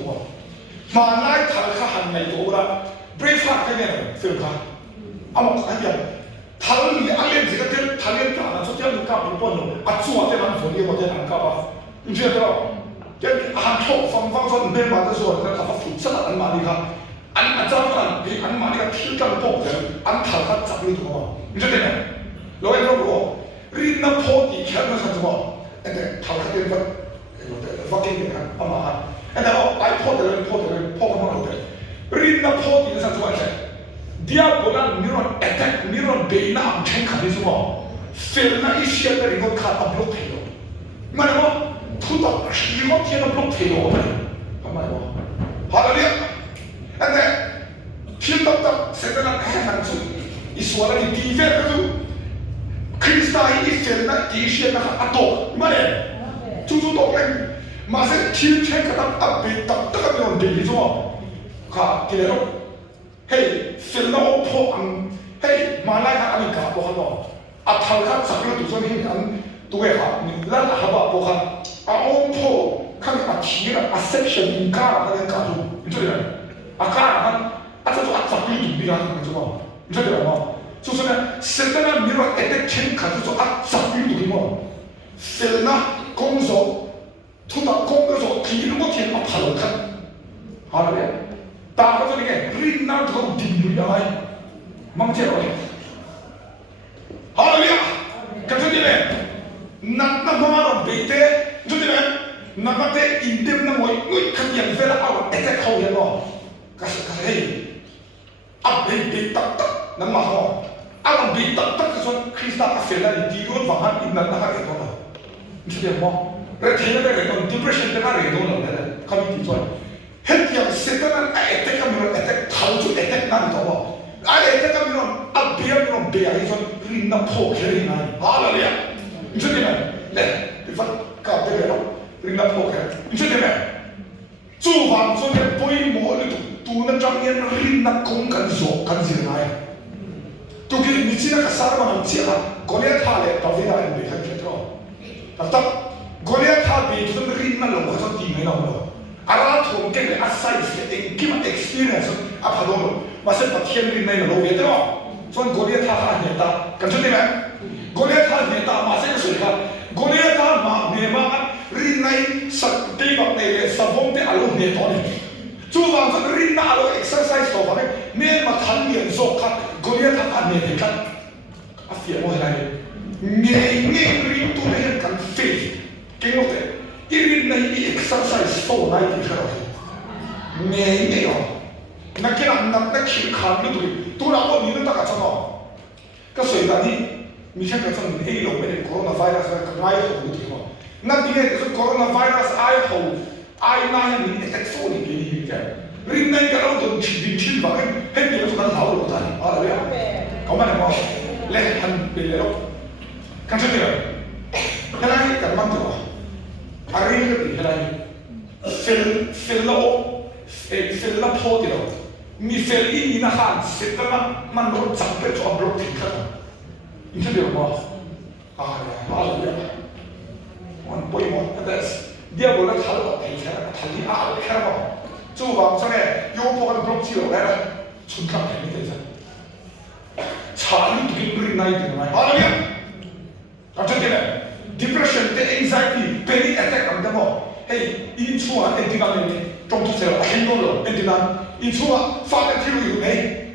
ma nai thal kha han nei to ura breakfast ke ne fil kha amo ka ya thal ni alen ji ka te thalen ka na so te ka pi pon a chu ate nan fo ni mo te an ka ba inje to cái anh thọ phong cho nên mà cái rồi cái thằng phụ rất là anh mà đi khá anh cho anh mà đi khá thiếu cái bộ rồi anh thằng khác chặt đi thôi mà như thế này rồi anh nói rồi riêng nó phô thì kéo nó sang rồi anh thấy thằng khác cái vật kinh nghiệm anh mà anh thấy nó ai phô cái mà rồi riêng nó phô thì nó sang rồi dia bukan miron beina am chen kali semua filmnya isi ada ringan kata blok hello mana mo tuh ringan tiada blok hello apa ya haleluya anda film tak setelah langsung isuara di TV itu Krista ini filmnya isi ada atau mana tujuh orang masih film chen kata apa tak miron beina semua kah kira hey filmnya opo ang hey mana kan ani kah bohong atal kan sakit tu so ni kan tu kan lan haba bohong opo kan akhir a section ingkar kan kan itu dia akar kan atau tu sakit tu biar kan cuma itu dia mau susahnya setelah miro etek chen kan tu sakit tu dia filmnya kongso tu tak kongso kiri mo tiap atal kan ada ya tak apa tu ni kan, ringan tu tinggi dah ay, macam apa? Haleluya, kata dia, nak marah bete, tu dia, nak bete indem nak ngoi kalian fela awak etek kau ya lo, kata hey, abang bete tak nak marah, abang bete tak kesan Krista fela di tidur bahan iman nak ada apa? Tu dia mau, retina dia depression dia ada itu lah, kami tidur. hết yang sekarang etek kami etek tahu tu etek nanti tahu, etek kami biar biar itu ringan pok ringan, haleluya, itu dia, leh, ifat kau dia ringan pok, itu dia, Tuhan tu dia poin mohon itu, tu nak jangan ringan kong kan sirnai, tu kiri mesti nak kasar mana mesti lah, Goliath hale, tapi dah yang berkat kita, tapi Goliath hale itu tu ringan loh, macam tinggi lah. Alat tu mungkin le asal gimana experience apa dulu masih patian di mana lo betul soal Goliath hal nyata kan sudah kan Goliath hal nyata masih kesulitan Goliath hal memang rinai sakti bang này là sập vong thế alo nè thôi chú vàng cho rin na alo exercise đó vậy nên mà thằng nghiện dọc khát Goliath thằng anh này thì khát à phía ngoài này nghe nghe rin tu này cần faith cái ngốc đấy rin này exercise số này thì sao nghe nghe rồi那给人那去看你对，都让我你们大家知道，个谁的你，你现在说你黑龙没得 coronavirus 个爱好的对吗？那今天就是 coronavirus 爱好，爱那你一直说你给你的，人那个老多吃吧，很多就跟老老的，啊对呀，搞嘛的嘛，来很别了，看这个，现在干嘛的嘛？啊，人个别来，fill 了破的了。มีเฟลอีนะฮะเสร็จแล้วมันรถจับไปจอดรถทิ้งกันอินเทอร์เน็ตว่าอะไรมันป่วยหมดแต่เดี๋ยวเราทะเลาะกันแค่ทะเลาะแค่ว่าจู่ว่าใช่ไหมโยมพอกันบล็อกที่เราได้ชุนคำแค่นี้เองชาลีตุกินรินไนต์ไหมอะไรเนี่ยอาจจะเนี่ย depression แต่ anxiety panic attack กันได้บอกเฮ้ยอินชัวร์เอ็นติกันเลยตรงทุกเซลล์เห็นโน่นเอ็นติกันอินชัวร์ฟ้าแต่ที่เราอยู่ใน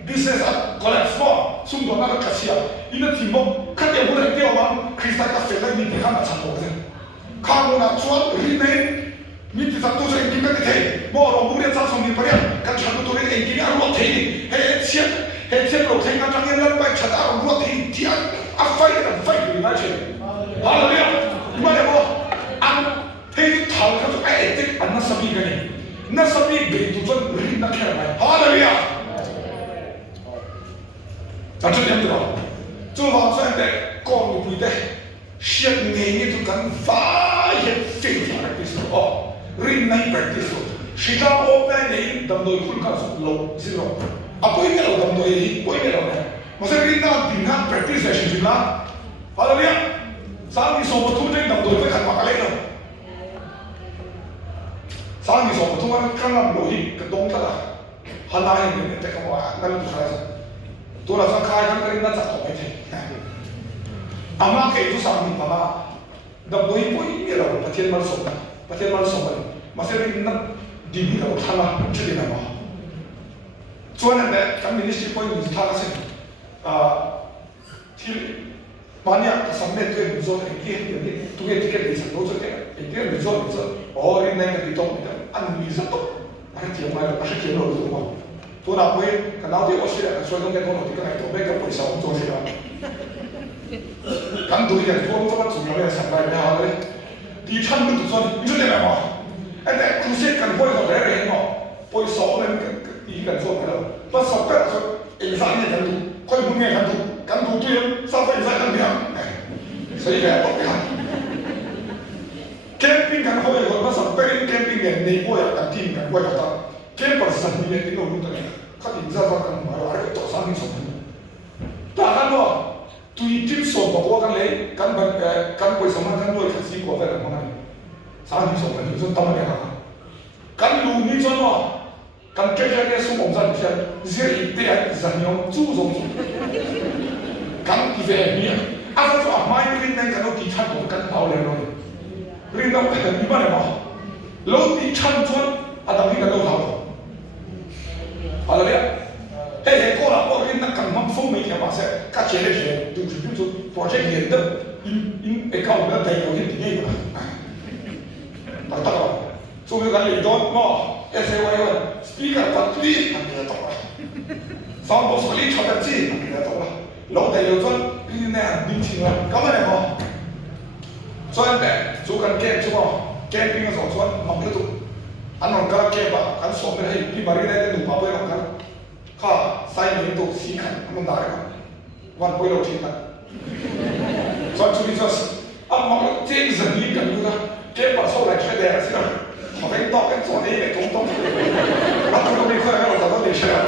business collapse ว่าสุ่มตัวนั่นก็ขัดเสียอินนั้นทีมบอกขัดเดียวคนเดียวมันคริสตัลก็เฟลเลยมีที่ข้ามมาชั้นโอ้ยข้างบนนั้นส่วนรินไนต์มีที่สักตัวเองกินกันที่เมื่อเราบุรีจะส่งมีประเดี๋ยวกันชั้นตัวเองกินอารมณ์ที่เฮ้ยเชี่ยเราเห็นกันจังเงินแล้วไปชั้นอารมณ์ที่อัฟไฟกันไฟอยู่ไหนเชี่ยอะไรเนี่ยมาเลยบอกอันที่ทำกันไอ้เด็กอันนั้นสมีกันนี่นั่นสมีเบตุจนรินนักแค่ไหนอะไรเนี่ย咱这点对吧？就好像在讲不对，现在你就跟发现非常的时候，人难办的时候，谁家我们呢？当到困难时候，是吧？啊，不应该当到不应该呢。我说人家平常办的事情啦，好了没有？上你说不通的当到会看嘛来了。上你说不通啊，看到罗伊个东的啦，还拿一点这个嘛，那就开始。ตัวเราสังขารกันนั่นจับตัวไม่ได้อามาเกี่ยวกับสามีมาดับโดยปุ่ยมีเราประเทศมันส่งมันมาเสร็จนั่นดีมีเราทำมาช่วยได้ไหมส่วนนั้นเนี่ยการมินิสทรีปุ่ยมีท่าเส้นที่บ้านเนี่ยสำเร็จด้วยมิโซะเองที่อย่างนี้ตัวเองที่เกิดในสังคมส่วนใหญ่เองที่มิโซะอ๋อเรื่องนั้นก็ติดต่อไม่ได้อันมิโซะตัวอะไรที่มาอะไรที่เราดูมาตัวเราไม่กันเราที่ออสเตรเลียช่วยต้องแก้ตัวที่ก็ไหนตัวไม่ก็ปล่อยสาวตัวเสียกันดูอย่างตัวมันก็จุดเราเนี่ยสังเกตไม่หาเลยที่ชั้นมันตัวส่วนยุ่งได้ไหมวะไอ้แต่ครูเซ็ตกันปล่อยเขาได้เองเนาะปล่อยสาวเนี่ยอีกันส่วนไปแล้วภาษาแปลกเอกสารเนี่ยกันดูค่อยมึงเนี่ยกันดูตัวยังสาวไปสายกันเนี่ยใช่ไหมบอกกันแคมปิ้งกันเขาอย่างภาษาแปลกแคมปิ้งเนี่ยในปล่อยกันทีมกันปล่อยกันแค่ภาษาเนี่ยที่เรารู้ตัวเนี่ยเขาถึงจะฟังกันมาอะไรก็ต่อสร้างที่สมบูรณ์แต่กันว่าตุยทิพย์ส่งบอกว่ากันเลยกันแบบกันไปสมัครกันด้วยขั้นสี่กว่าแบบนั้นสร้างที่สมบูรณ์จนทำอะไรกันกันรู้นี่จนว่ากันแค่แค่สมองสั่นเชียเสียอีกแต่สัญญาจู่สมบูรณ์กันอีเวนต์เนี่ยอาจจะว่าไม่เรื่องนั้นกันเราที่ชั้นของกันเอาเลยเลยเรื่องนั้นเป็นอีบ้านเลยมั้งเราที่ชั้นจนอาจจะมีกันเราทำอะไรเนี่ยเฮ้ยก็เราก็เรียนนักการเมืองฟุ้งไม่แค่มาเสียก็เชื่อเลยดูโปรเจกต์เรียนเดิมไอ้เขาเนี่ยแต่เราเรียนที่นี่มาต่างๆส่วนการเรียนโดนมั่วเอสเอวายสปีกเกอร์ตัดลีอันนี้ต่างๆสอนบทสลีชอบแบบจีอันนี้ต่างๆเราแต่เราจนเรียนเนี่ยดิ้นชิงละก็ไม่ได้มั่วส่วนแต่ส่วนการเก็บชั่วเก็บปิ้งส่วนมันก็ถูกอันนั้นก็เก็บอ่ะอันสองเป็นให้พี่มาเรียนได้ดูมาเพื่อนกันข้าใส่เงินตัวสีขันมันได้กันวันไปเราทิ้งกันส่วนชุดนี้อ่ะมันเจ๊งสันนิษฐานดูนะเก็บมาโซ่อะไรแค่เดียวสินะเขาเป็นต่อเป็นส่วนนี้เป็นตรงๆแล้วตัวนี้ค่อยให้เราตัดต้นเดือดเชียว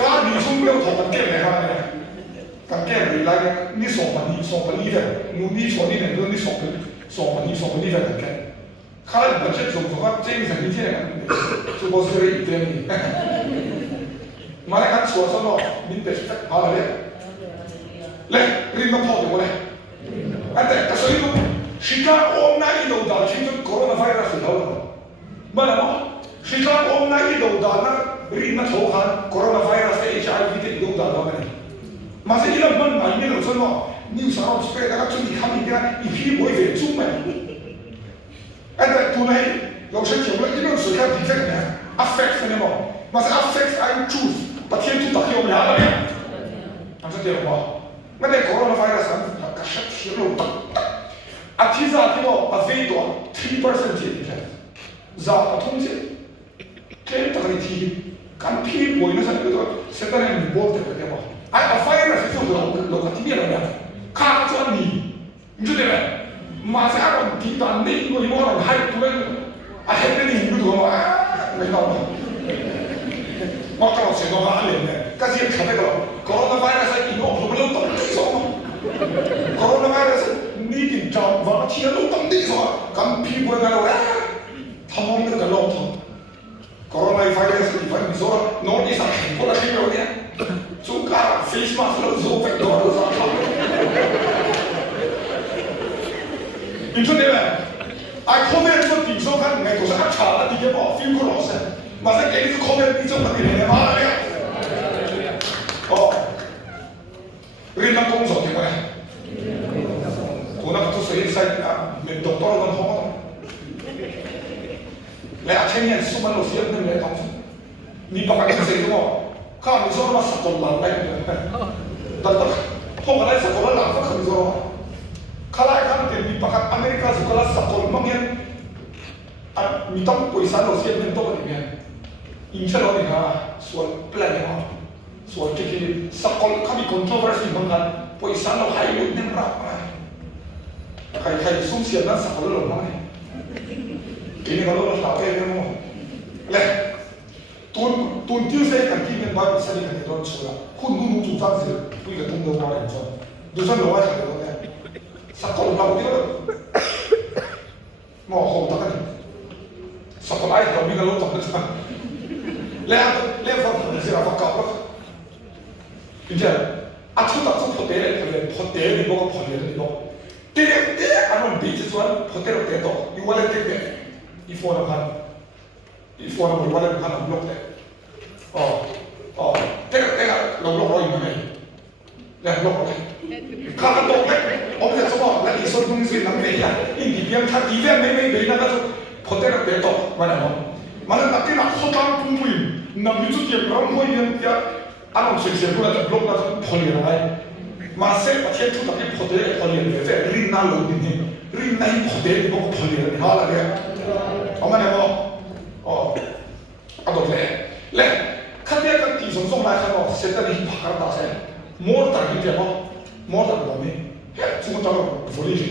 การมีช่วงเรื่องของการเก็บนะครับเนี่ยการเก็บหรืออะไรนี่ส่งมานี่เลยนู่นนี่ส่วนนี้เนี่ยเรื่องนี้ส่งมานี่เลยกันแค่ข้าบัญชีส่งว่าเจ๊งสันนิษฐาน就不是一点你，มาเลยกันสวนสนอมินเตสเอาเลยเลยริมน้ำพอดีกว่าเลยอันแต่ก็สวยดูชิคาโอมนาอิน da chin coronavirus lo mana mo shika om na i do da na ri na tho khan coronavirus HIV te do da ba ni ma se ila man ma ni lo so no ni sa ro spe da chu ni kham ni ga i phi boi ve chu ma ada tu nai lo se che lo i lo so ka di zek na affects ne mo ma se affects I choose pa thiên tu ta ki om ya ba ni an se te mo ma de coronavirus an ka shat shi lo ta a ti za ti mo a ve do 3% ti za a thong se ke ta ri ti kan phi boi na sa ke to se ta ne bo te ke mo a virus is lo ka ti ya ya ka cho ni ju de ma sa ron ti ta ni ko mo ron hai tu a he ni ju do ma me no ma ka se no ma le ne ka si ka de ko coronavirus ai no lo lo to so coronavirus ni ti ja va ti lo to ni so kan pi bo ga lo ta mo ni ka lo to coronavirus ti va ni so no ni sa ko la ti lo ne chú cả face mask lo zo phải đó lo sa你说对不对？哎，后面说顶收看每都是按查的，底下报 feel 过老师，马上给你个后面你怎么给你妈的呀？哦，人家工作对不对？我那个做水晒啊，没懂到那好懂。来啊，前年苏门老师那边同事，你把那个谁给我？ข้ามีโซ่มาสักคนหลังได้เลยแต่พวกอะไรสักคนหลังก็คือโซ่ข้าไล่ข้าเต็มมีประกาศอเมริกาสุขลักษณ์สักคนมั่งเนี่ยมีต้องปุ๋ยสารโลเซียนเป็นต้นอะไรเนี่ยอินเชลล์นี่ฮะส่วนแปลงเนี่ยส่วนที่สักคนข้ามี controversy บางกันปุ๋ยสารเราหายหลุดเนี่ยรักอะไรใครสุ่มเสียนั้นสักคนหลุดมั่งเนี่ยกินนี่ก็รู้ว่าหลับเองเนี่ยมั้งเลยตุนที่เสกกันที่เป็นบ้านสนิทกันในตอนชั่วคุณนุ่งจุดตั้งเสียคุยกับตุ้งเดิมมาอย่างเช่นดูฉันรู้ว่าฉันรู้เนี่ยสักคนเราที่ก็มองโหดตั้งกันสักคนไอ้เรามีกันรู้ตั้งกันแล้วฟังเสียงฟังกับอินเดียอาทุกตัดทุกพอเตะเลยพอเตะนี่บอกพอเตะนี่บอกเตะอันนั้นบีจิตส่วนพอเตะเราเตะต่ออยู่วันเตะอีโฟนพันอีฟอนมันว่าเราพันบล็อกเลยอ๋อเด็กเราบล็อกเราอยู่ไหนเนี่ยบล็อกเลยข้าก็ตกเลยผมจะสมองและอีส่วนตรงนี้นั่งไม่ได้อินดีเบียนถ้าดีเบียนไม่เป็นนั่นก็พอเด็กเราเตะต่อมาเนี่ยมันนั่นที่นักข้อตั้งปุ่มวิ่งนั่งอยู่จุดเดียวเราไม่ยังจะอารมณ์เสียกูแล้วจะบล็อกแล้วจะพอเรียนอะไรมาเสร็จประเทศทุกที่พอเด็กพอเรียนเลยแต่รินน่าลงดินรินน่าพอเด็กบอกพอเรียนอะไรอะไรเนี่ยเอามาเนี่ยอ๋อเอาตัวเลยขั้นแรกกันที่ส่งมาข้างนอกเสร็จแล้วที่พักกันตาเสร็จมอร์ตันที่เดียวมอร์ตันตรงนี้เฮ้ยทุกคนจะรู้ฟุรีจริง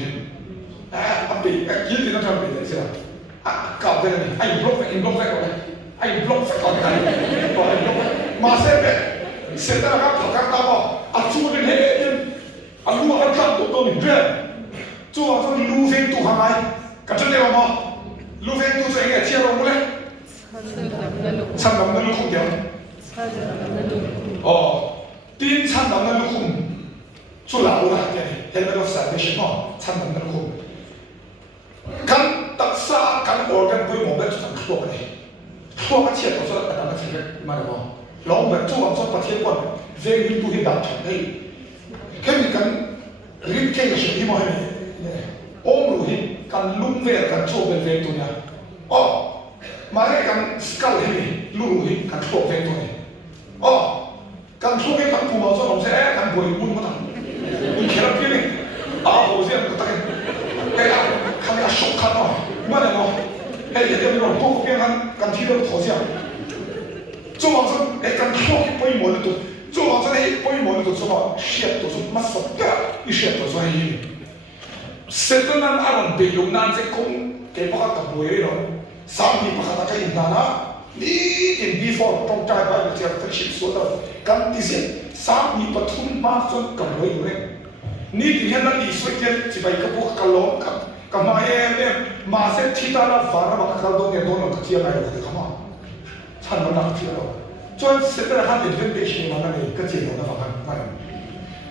อันเป็นยืนที่นั่นทำเป็นอะไรสิล่ะกลับไปเลยไอ้บล็อกไปก่อนเลยไอ้บล็อกไปก่อนกันมาเสร็จแล้วครับพักกันตาบอกจู่เป็นเฮ้ยรู้ว่าเขาทำตัวนี้เพื่อนจู่ว่าเขารู้เส้นตัวทำไมกันจะเดี๋ยวมารู้เส้นตัวเองเที่ยวลงเลย찬 남는 루콩이요. 띵 찬 남는 루콩. 졸라오라 하게. 헬베로스 대신어 찬 남는 루콩. 간 딱사 간 organ 보이 몸에 주상 클로그네. 클로가 치에 떠서 나가 생각 말이고. 롱백 조금 좀 받게 권. 제일 두히 나타네. 그러니까 립케이 시기 뭐해. 옴루히 간 룸베 간 조벨 베토냐.มาให้กันสกัดให้ลูกหิกันโผล่เป็นตัวนี้อ๋อกันโผล่เป็นกันผู้มาสอนผมเสียกันบวยมุ่งมาทำมุ่งเขียนพี่นี่อ้าวโหเสียก็ตั้งไอ้ละคำนี้ช็อกกันเนาะมาเลยเนาะไอ้เดี๋ยวเราพวกเพียงกันที่เราถอดเสียจงหวังว่าไอ้กันโผล่ไปหมดเลยตัวจงหวังว่าไอ้ไปหมดเลยตัวสมองเสียตัวสมมาสับกะอีเสียตัวสมให้เสร็จนั้นอารมณ์เปรี้ยวนั่นจะคงเก็บพักกับบวยเลยเนาะสามีพักตะกี้นั่นนะนี่เอ็นบีฟอร์ต้องจ่ายไปเจ้าฟิชชิปส่วนกันที่เสียสามีปฐุมมาส่วนกันเลยอยู่เลยนี่ที่เห็นนั่นอีสวยเกินที่ไปกับพวกกะโหลกกับมาเนี่ยมาเสร็จที่ตาละฟ้าระบักกระโดดเนี่ยโดนกับที่อะไรก็ได้ขมาฉันมันนักที่เราจนเสร็จแล้วหันเดินไปชิมมันนั่นเองก็เจียนแล้วฟังกัน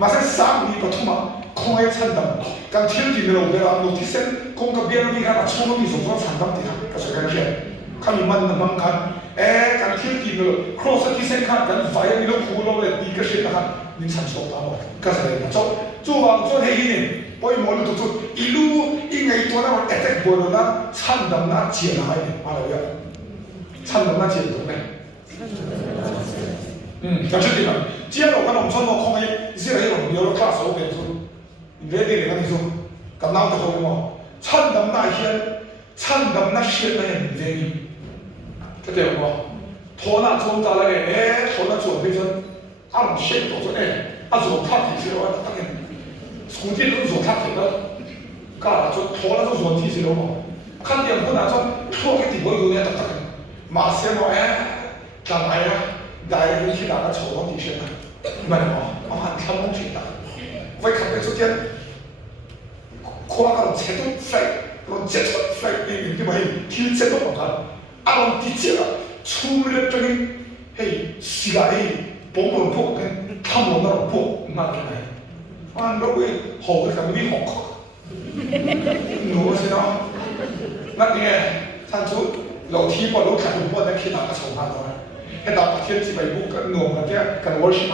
มาเสร็จสามีปฐุมมา空爱参当，刚天地的我们啊，诺提森，空个别人你看，冲动的手上参当的，可是看见，看你们能不能看？哎，刚天地的 cross 提森看，刚发现你都苦了嘞，第一个是那看，你参手到了，可是嘞，做完做黑一年，我一摸了都做，一路应该做那个 attack 过了那参当那接来的，马来呀，参当那接的嘞。讲出点了。只要我看农村我空嘅，只係農業嘅 class 好嘅數，你哋嚟講啲數，咁鬧就好嘅嘛。參咁那些，參咁那些那些唔願意，即係話，拖那做得嚟嘅，拖那做俾咗，阿唔識做咗咧，阿做 party 先咯，得嘅，估計都做 party 啦，家做拖那做做 party 先咯嘛，看見我那種拖嘅地方有咧得嘅，馬上我誒，干嘛呀？大家去大家籌嗰啲先啦，唔係我行參公傳達，為琴日昨天，跨個車都飛，個車都飛，你咪跳車都唔得，阿龍啲車啊，出嚟咗啲，嘿，時間嘿，幫我破嘅，他們那破，唔係嘅，啊，嗰位學嘅咁啲學學，我先咯，嗱啲嘅，參出樓梯波樓梯波咧，其他嘅籌下咗。ให้ตาประเทศที่ไปบุกกันหน่วงกันเนี่ยกันวอร์ชิป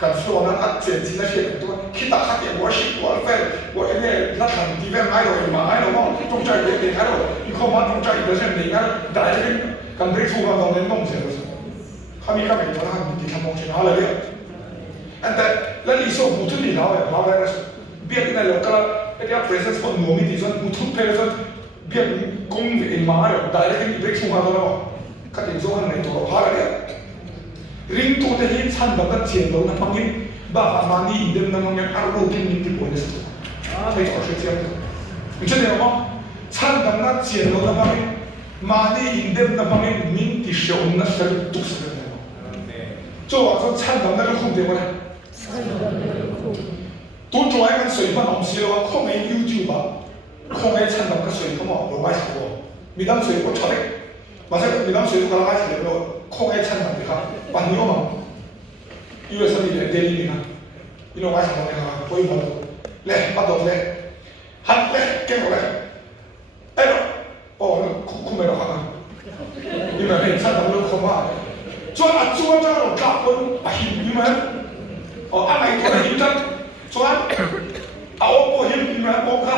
กันฟลอนั้นอัดเจนจีน่าเชื่อตัวคิดตาขัดเนี่ยวอร์ชิปวอร์เฟลวอร์เนี่ยรัฐบาลที่เป็นไงเราไม่ไงเราว่าต้องใจเด็กๆเราอีกข้อมันต้องใจเด็กๆเด็กๆได้เลยกันเบรกทูกันตรงนี้ต้องเสียเลยเขามีการเป็นตัวนั้นที่ทำมองชนะอะไรเนี่ยอันแต่แล้วลิซ่าบุตรนี่เราเนี่ยเราอะไรเบี้ยที่ไหนเราก็ไอ้ที่ presence คนหน่วงมีที่ส่วนบุตร presence เบี้ยกงเอ็นมาเนี่ยได้เลยเบรกทูกันตรงนั้นก็ถึงส่วนในตัวเราอะไรเนี่ยริงตัวเดียร์ชันแบบนั้นเชียร์เรานะบางทีบ้ามานี่อินเดียนะบางอย่างอารมณ์ที่มีที่ปวดเนี่ยไม่ต่อเชื่อเชื่อไม่ใช่เดี๋ยวมั้งชันแบบนั้นเชียร์เรานะบางทีมานี่อินเดียนะบางอย่างมินที่เชื่อนะเชื่อทุกสิ่งเลย做完之后ชันแบบนั้นก็คงเดียวกันตัวตัวไอ้กัน水分好少咯，空喺 YouTube 啊，空喺ชันแบบก็水分嘛，老外食喎，มีน้ำ水我錯的，或者มีน้ำ水ก็老外食咯。空愛參與嘅，朋友嘛，因為什麼嘢？電影啊，因為我係講嘅嚇，可以問嚟bắt đầu嚟，行嚟跟我嚟，哎喏，哦，空沒落行啊，因為你參與到空啊，做咗個夾本啊險點樣？哦，阿咪講險真，做啊我保險點樣幫佢？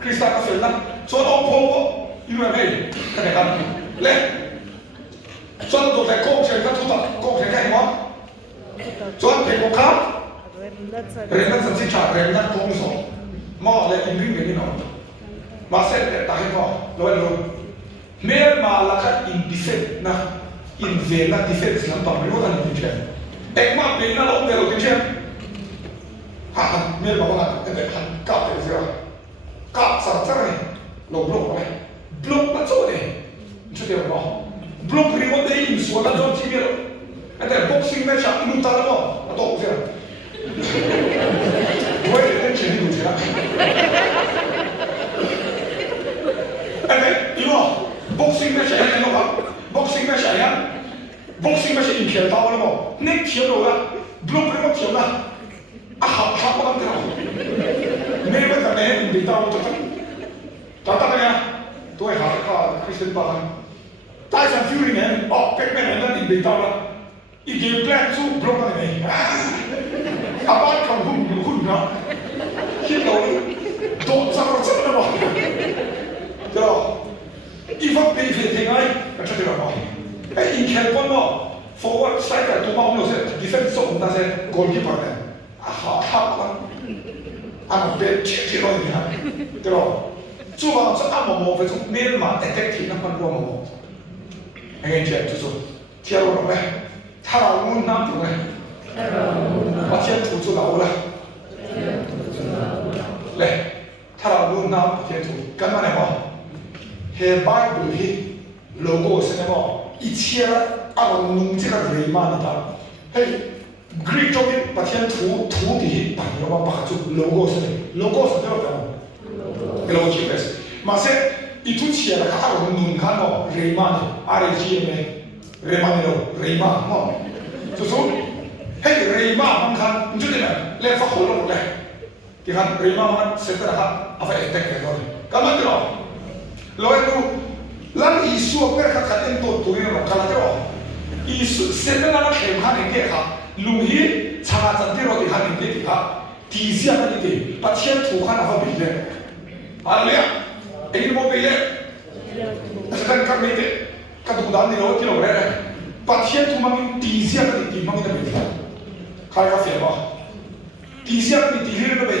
คริสต์ก็เสร็จแล้ว做到破因為咩？佢哋咁嚟。所以做在工程上做到工程干嘛？做苹果卡，人家是警察，人家工作，嘛来应聘给你弄，嘛现在打电话，来来，没嘛那个应必须那应费那必须是能帮没有那能钱，哎嘛别那老没有钱，哈没办法，那个很高的是吧？高上这里，老不嘞，不那做的，你知道不？belum prima day suara jauh civil, ada boxing match yang lu tahu apa? Atau apa sih? Dua ini jadi dua sih. Ada, ini boxing match yang apa? Boxing match ini kian tahu apa? Nek kian apa? Belum prima kian lah. Apa kan tahu? Nek betul nek ini tahu tu. Tahu tak ya? Tuh hal Kristen bahkan. 大上 Fury 呢？哦，逼咩人咧？你到啦，一件 black สู้ block กันเลยอาบ้านเขาหุ่นเนาะคิดเราโดนสักคนสักคนวะเดี๋ยวอีฟังเป็นเพลงยังไงก็จะเดี๋ยวมาไอ้อินแคปอนเนาะ forward side ตัวมาของเราเสร็จ defense ส่งนั่นเสร็จ goalkeeper เนี่ยหามันเป็นที่เราอย่างนี้เดี๋ยว做完这按摩分钟，没人嘛，得听那么多么。ไอ้เจ้าทุกคนเที่ยวเราไหมถ้าเราลุ้นน้ำถูกไหมว่าเที่ยวถูกจุดเราละเลยถ้าเราลุ้นน้ำเที่ยวถูกกันมาเนี่ยมั้งเฮบายบุรีโลโก้ใช่ไหมมั้ง一切阿拉弄这个雷曼的，嘿，Greek 中的把天土地把你要把住 logo 是的 ，logo 是这个的 ，logo 是的，马上。一出去了，看我们弄看哦，雷曼的 RG 呢，雷曼的咯，雷曼哦，就说，嘿，雷曼我们看，你觉得呢？来发火了不来？ ที่ขันเรียนมันเสร็จนะครับเอาไปเอ็กเต็กเลยก็มันจะรอเราเองดูลังอีสัวเพื่อขัดเอ็นตัวนี้เรากันจะรออีสัวเสร็จแล้วเราเข็มขันเองเกี่ยครับลุงฮีชาจันที่เราที่ขันเองเกี่ยครับทีเสียกันที่ปัจเจียนถูกขันเอาไปเลยอะไรเนี่ยเอ็งบอกไปเลยแต่กันกันไม่ได้กันถูกดันนี่เราที่เราเรียนปัจเจียนถูกมันทีเสียกันที่มันไม่ได้ไปเลยใครก็เสียบ่ทีเสียกันที่เรื่องไป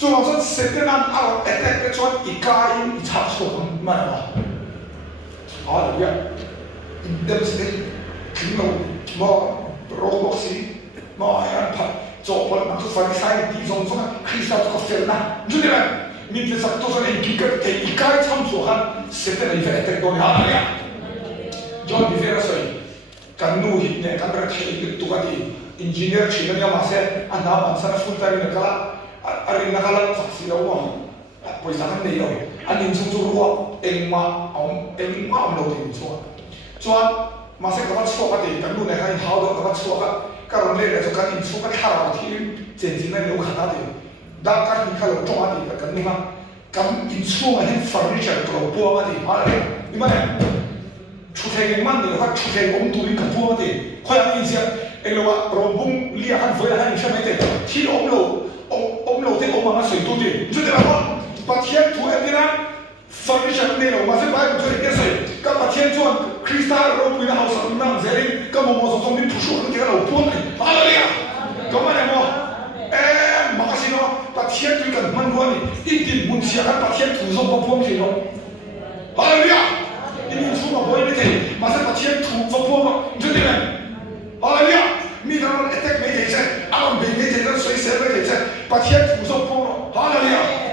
จนเราจะเสร็จแล้วเอาเอ็กเต็กจนอีกกายอีชาชนมาบ่อะไรเนี่ยเดิมสิถึงเราบ่โรบอสิบ่ให้อันพัดจบแล้วมันก็ฟังใส่ที่ทรงส่งคริสต์ก็เฟลนะจุดเดียวมีแต่สักตัวเลยกินกันแต่อีกการทำส่วนเสร็จแล้วอีเฟรเต็กโดนหาเนี่ยจนอีเฟรสวยกันนู่นเนี่ยกันรักที่ตัวที่อินจิเนียร์ชิลเนี่ยมาเสร็จอันนั้นมันสารสุดท้ายนี่ก็ละอะไรนักละสักสิ่งแล้วว่าพอสักนิดเดียวอันนี้ช่วงช่วงว่าเอ็งมาเอาเราถึงช่วงมาเสร็จก็ว่าช่วงกันกันนู่นเนี่ยกันเท้าเดินก็ว่าช่วงกัน 그런데 그래서 간 인수가 타라고 팀 젠지는 요거 하나도 나까지 칼로 동아디 간 니마 간 인수가 한 퍼니처 또 보아디 말해 이만해 추세경만 내가 추세공 둘이니까 보아디 고양이 이제 엘로와 롬봉 리아한 보야 한 샤메테 티 옴로 데 오마가 소이도디 주데라고 바티엔 두 엠디나 퍼니처 내로 마세 바이 저리겠어요 까바티엔 좀 크리스탈 로브이나 하우스 나 제리 까모모서 좀비 부슈는 게가 오픈네 할렐루야 그만해 뭐 마시노 바티엔 두니까 만고하니 이디 문시아가 바티엔 두서 버프험시노 할렐루야 이미 수가 보이면 돼 마세 바티엔 두 버프험 저리면 할렐루야 미가는 에텍 메이테이션 아론 메이테이션 소이세 메이테이션 바티엔 두서 버프험 할렐루야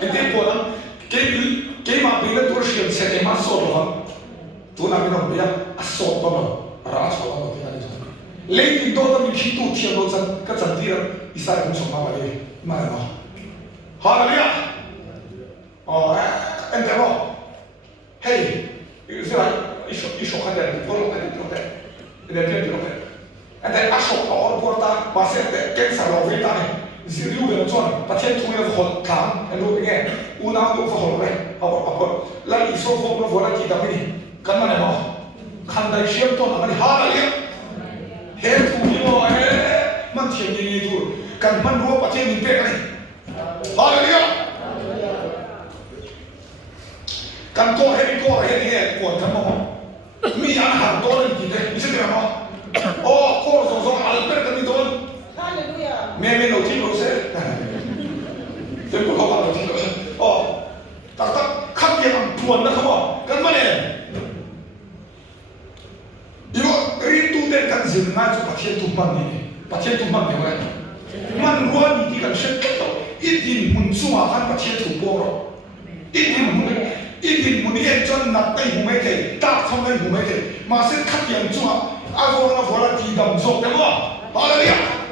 근데 뭐는 게임 앞에 도시에 세계만 쏘도록 돈 앞에는 뭐야? 쏘도록 라쏘도록 되는 거죠. 레이디 도도 미키도 튀어놓은 그 잔디를 이 사람 엄청 막아야 말이야. 할렐루야. 근데 뭐, 헤이, 이 사람 이쇼한데 돌아다니 들어대, 내가 들어대. 근데 아쇼가 어디보다 봤을 때 깽사로 위다니. 지루가 좀 바티엔 통해서 홀감 엔로빙에 우나도 홀래 하고 라 이소폼으로 보라기 다음에 간만에 뭐 칸다이 시험도 나가니 하라리야 해 투기로 해만 튀어니도 간만 루어 바티엔 임페가니 하라리야 간토 해비코 해리에 고한타모 미안 한도는 기대 이제야 뭐 코로소소 알베르타니 돈 매매 노티로 세. 됐고 가봐 노티로. 딱딱 카피에만 부었나 가봐. 간만에 이거 리투된 간질 나주 바티에 tumpan네. 바티에 tumpan네 뭐야? 만루안 이디간 셰터도 이디 문수와 한 바티에 tum보로. 이디 문이 예전 낙배 후메테 딱 선배 후메테 마세 카피엔 중아 아고나 보라 디담소 되고. 할렐루야.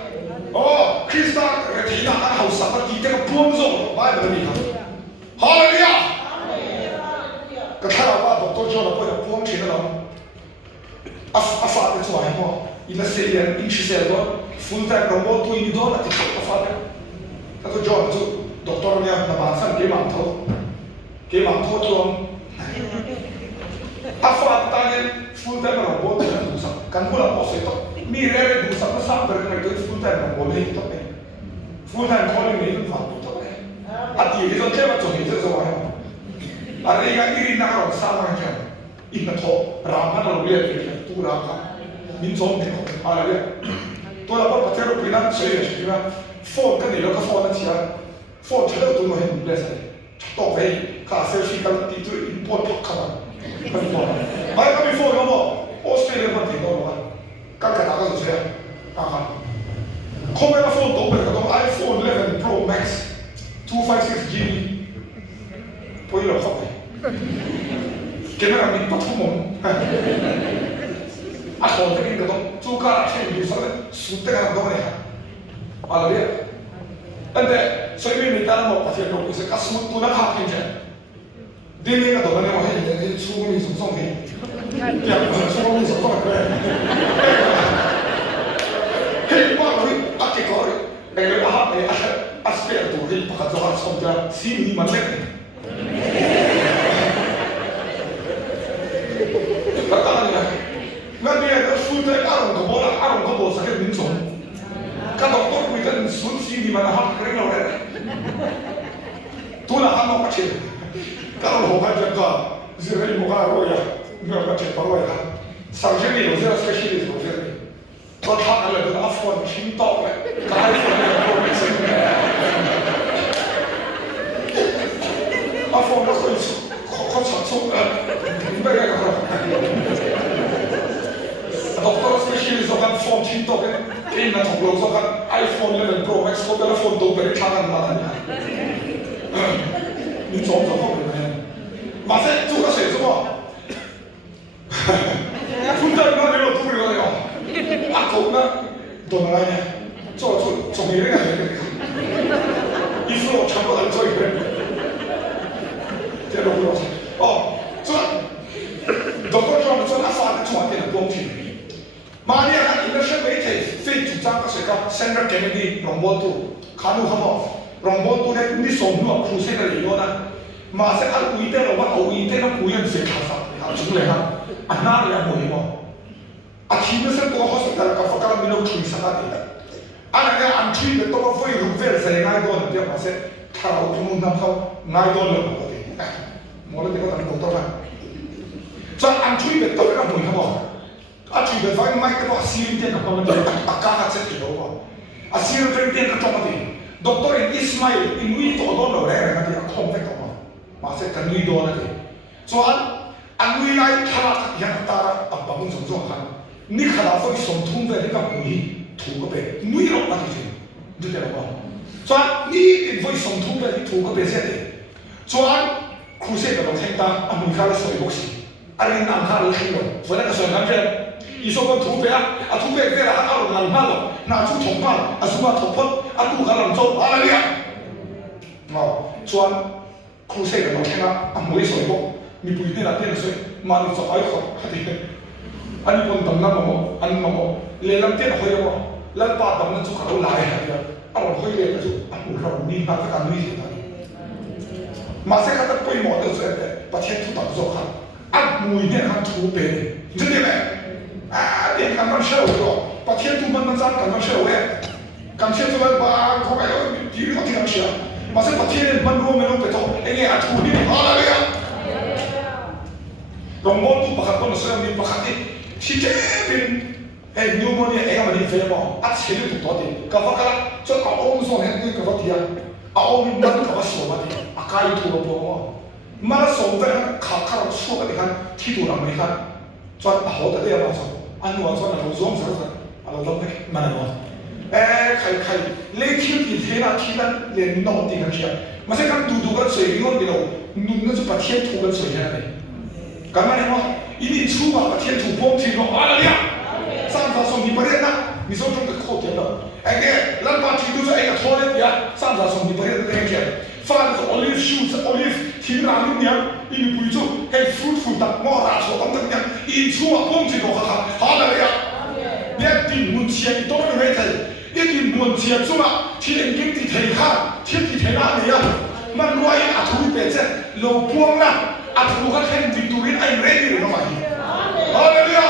크리스탈 대나 하우스 아까 이때가 부엉서 말을 하니까 할렐루야 그 타라와 또 저러 보여 부엉치는 놈 아파트 좋아해 뭐 이나 세리안 인치세도 풀타임 로봇 또 이니도 나 티켓 아파트 그래서 저 doktornya na bahasa game manto 좀 아파트에 풀타임 로봇 좀 도사 kan pula poso itu mirere du sama sampai dengan itu full time boleh itu nih full time calling itu fakta itu nih hati itu coba coba itu semua ada yang iri nak sama aja ini tuh ramah lalu lihat itu tuh ramah minum deh ada dia tuh lapor pacar bilang saya bilang phone kan dia ke phone aja phone cakap tuh mau yang biasa tok bayi kasih sih kalau itu import kapan mereka kami phone kamu 오스트레일리아만 대도로가 깎아 나가주세요. 아까 카메라 폰 너무 아이폰 11 Pro Max 256GB 보이러 커피 카메라 밑 바꾸면 아까 어떻게 그래도 쭈가라 챙기서는 수대가 너무해 알아요? 근데 소임이 있다는 거 같아요. 여기서 가슴 누나 가fin제 내가 너네 뭐 해? 수금이 송송해. 야, 수금이 송송해 그래. 해, 뭐 우리 아끼 거리. 내가 하네. 的心里面的。那当然了，那边的苏在阿龙的波了，阿龙的波是个民众，看到多贵的苏心里面的哈可以了嘞，多了还弄不起，看到我看这个，这个你看我呀，没有个这包呀，上学的有些学习的有些的，我他那个阿富汗青岛嘞，他还是那个我们这个，阿富汗的会好长寿没那个。Dokter specialist kan phone chin to kan na thok lo so kan iPhone 11 Pro Max ko telephone to pe thakan ma na ni chom so ko ne ma se tu ka se so phun ta ma lo tu lo yo a ko na do na ne cho ni re ga i flo cha ko da so i te lo lo oh so doktor John so na fa ta de na bong tin马里亚因为是媒体非主张是个现在给你容波度，看到什么容波度呢？你送入出现的理由呢？马上按规定了，我规定了不用写卡上，啊，出来了，啊，哪里没有？啊，ทีนี้是多好是的，个发个没有推上来的，啊，那个按推的多会入费是挨多的，对吧？是，他老公们他挨多了我的，哎，我的这个咱们多了，这按推的多那没什么。啊，除非发现买个多私人店的，我们就大家还是知道吧。啊，私人店的装的，Doktor Ismail ini itu orang orang yang dia komplek apa, masih kan ini doang nanti. Soal, anu ini kalau yang antara apa pun semua kan, ni kalau foi somtung dari kampung tu ke ni orang lagi je, itu dia apa. Soal ni foi somtung dari tu ke saja. Soal khusus kalau kita anu kalau soal boxing, ada yang angkat lagi loh, soalnya kalau soal kan一说个土匪啊，土匪在哪？阿龙南汉了，拿出铜棒，什么头破，路可能走，阿拉呀，哦，专苦涩的老天啊，没水过，你不一定拿电水，妈你走还好，还得，你不等那么，那么，连那电会了，那把等那就可能来了，阿龙会来就，我说你那这个女的，马上看到规模都是的，把天土当做看，每天看土匪，你知道没？啊，连刚刚社会咯，把天都慢慢涨，刚刚社会，刚先出来把后来又第二天去了，马上把天慢慢没弄白头，哎呀，土地好了呀，龙王都不看不能说你不看的，是这边，哎，牛毛的哎呀，没得飞嘛，钱都多的，搞发个，这搞欧说呢，那搞发的啊，欧慢慢搞发说嘛的，该土了不嘛，慢慢说在看说的你看，地图上没看，转好的这样嘛说。安我说那老总是不是？啊，老总的，蛮多。哎，开，你天地天那天那连脑顶上去啊！马上看嘟个水我给了，那就把天吐个水下来。干嘛呢嘛？一定出嘛，把天吐光天了，阿拉呀！上早送你不认呐？你说这个靠天了？哎个，咱把天都是哎个拖的呀，上早送你不认那个钱。发的是 olive shoots，olive 天哪里娘，因为不做，还 fruitful 的，我拿出当当娘，一出啊，光天了哈，好了呀！你一定门前多的问题，一定门前做嘛，天经地提看，天地提哪里呀？มันรวยอาทุยเป็นเส้นโลพวงนะอาทุยก็แค่ดิตูรินไอ้เรดี้หรือไม่ฮาเลลูยา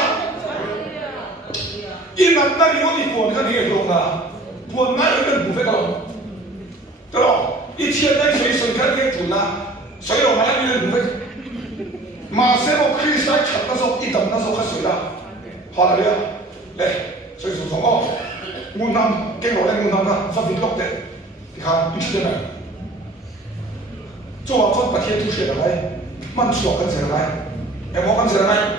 อีนั่นนั่นนี่ปวดก็นี่ลงนะปวดนั่นก็เป็นบุฟเฟ่ต์ก็ตลอด一天那水看那煮啦，水我们那边不会，马上我可以在抢的时候一等那时候喝水了，好了呀，来，所以说哦，我拿给我来我拿个发微落的，你看你吃的没？做把天吐血的来，慢做跟谁来？哎，我跟谁来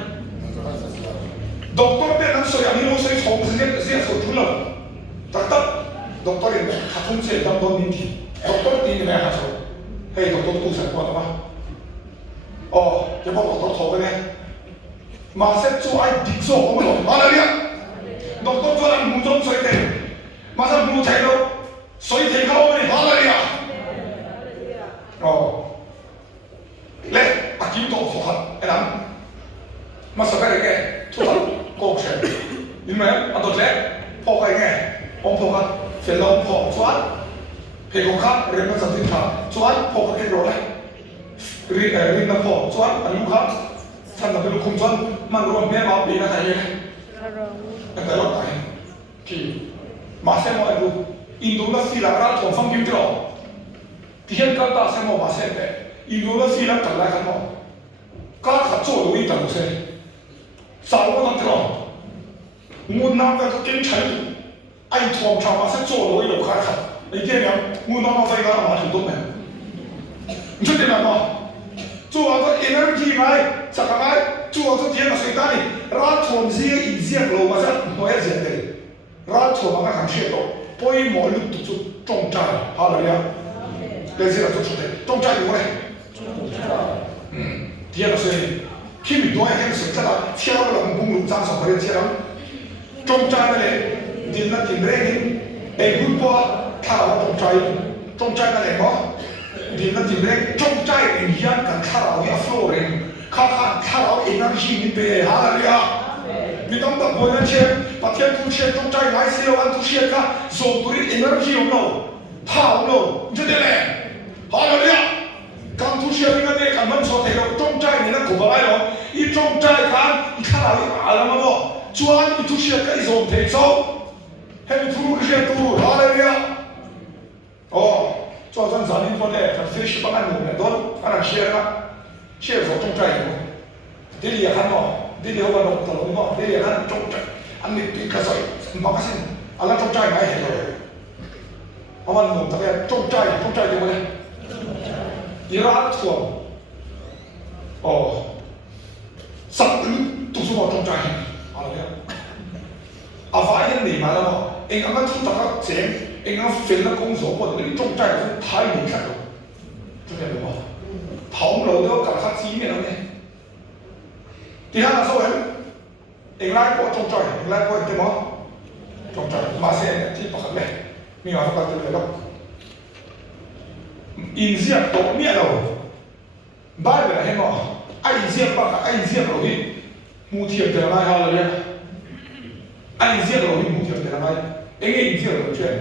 ？doktor dia kan so yang ini saya cakap saya so dulu, tetap doktor ini katun saya dalam dua minggu. Doktor ini mana hasil? Hei doktor tu saya buat apa? Oh, dia buat doktor tahu kan? Masa tu ay dikso kamu loh, mana dia? Doktor tu orang muncul saya teh, masa muncul saya lo, saya teh kau ni mana dia? Oh, le, akim tu sohan, enak. Masa kau ni, tu tak kau cakap, ini mana? Atau le, kau kau ni, orang kau kan, film kau sohan. เพลงของข้าเรียนภาษาจีนครับ chuan phô cái rồi đấy rin na phô chuan anh lúc khác sang tập lúc không chuan mang rồi mẹ bảo bị nó thay vậy anh thấy lắm tại thì mà xem mọi người Indonesia là thằng phong kim rồi thì hiện tại ta xem mà xem đấy Indonesia là cả lại cái nó các khách chỗ đối tượng xem sao có thằng rồi muốn nam cái kinh chạy anh thòng chào mà sẽ chỗ đối tượng khai khách你聽有換我費㗎嘛條東名，唔出啲人嘛，做下個 energy 咪，實係咪？做下個啲人水單你，拉錯唔知嘅意思路或者我一隻地，拉錯嘛個行車道，不以我碌到做中債，下嚟呀，你知啦做出嚟，中債點咧？啲人水，keep 唔到係水質啊，車輪公路揸上去嘅車輪，中債咧，電啦電咧，誒換波。ถ้าเราจงใจนั่นเองเนาะดีนั่นจริงเลยจงใจเองยันกันถ้าเราอยากโฟล์เองถ้าเราเองนั่นชีวิตเป็นหาอะไรอ่ะไม่ต้องตะโกนนั่นเช่นประเทศทุกเช่นจงใจหลายสิ่งวันทุกเช่นก็ส่งตัวเองนั่นชีวิตเราถ้าเราจะได้เลยหาอะไรอ่ะการทุกเช่นนี่ก็ได้การมันสอนให้เราจงใจนี่นั่นกูบอกให้เราอีจงใจกันอีถ้าเราอะไรมาบอกชวนอีทุกเช่นก็อีส่งเทโซ่ให้ทุกเช่นตัวหาอะไรอ่ะ做阵咱们说呢，咱非是帮俺弄的多，俺那写了，写说中专业，这里也看到，这里我弄到弄到，这里看中专，俺们对个谁，唔把个先，俺那中专业买起来，我们弄这个中专业对不对？你拉错，十五读书我中专业，好了没有？啊，发现你买了嘛？因俺们出这个钱。应该分了工作，或者你中债是太明显了，知道吗？頭腦都搞黑字面了呢。第二個所謂，應拉過中債，應拉過點麼？中債，馬上ที่ปกติมีอะไรก็จะเลยก็อินเดียตัวเมียเราบ้านเป็นอะไรมั้งไอ้อินเดียปากไอ้อินเดียเราที่มูเทียมเป็นอะไรฮะเราเนี่ยไอ้อินเดียเราที่มูเทียมเป็นอะไรเอ็งอินเดียเราเชื่อ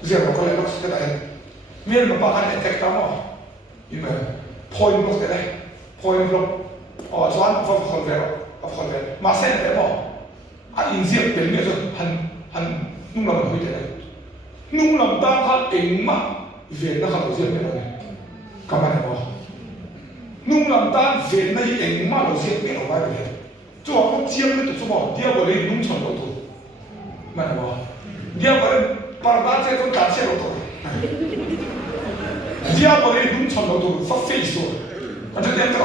Zero kalau lepas kita dah, mil membahan efek tamu, ini point block kita, point block, soal apa zero, masa yang demo, insiap belnya tu, han nunglam hui kita, nunglam tak kan engma, ven nak kalau siap belanya, kapan demo, nunglam tak ven nak engma kalau siap belanya apa dia, tu aku siap itu semua, dia boleh nungson itu, mana demo, dia boleh Parabéns é tão caro, doutor. Diabo ele não tinha doutor, só fez isso. Mas eu dentro,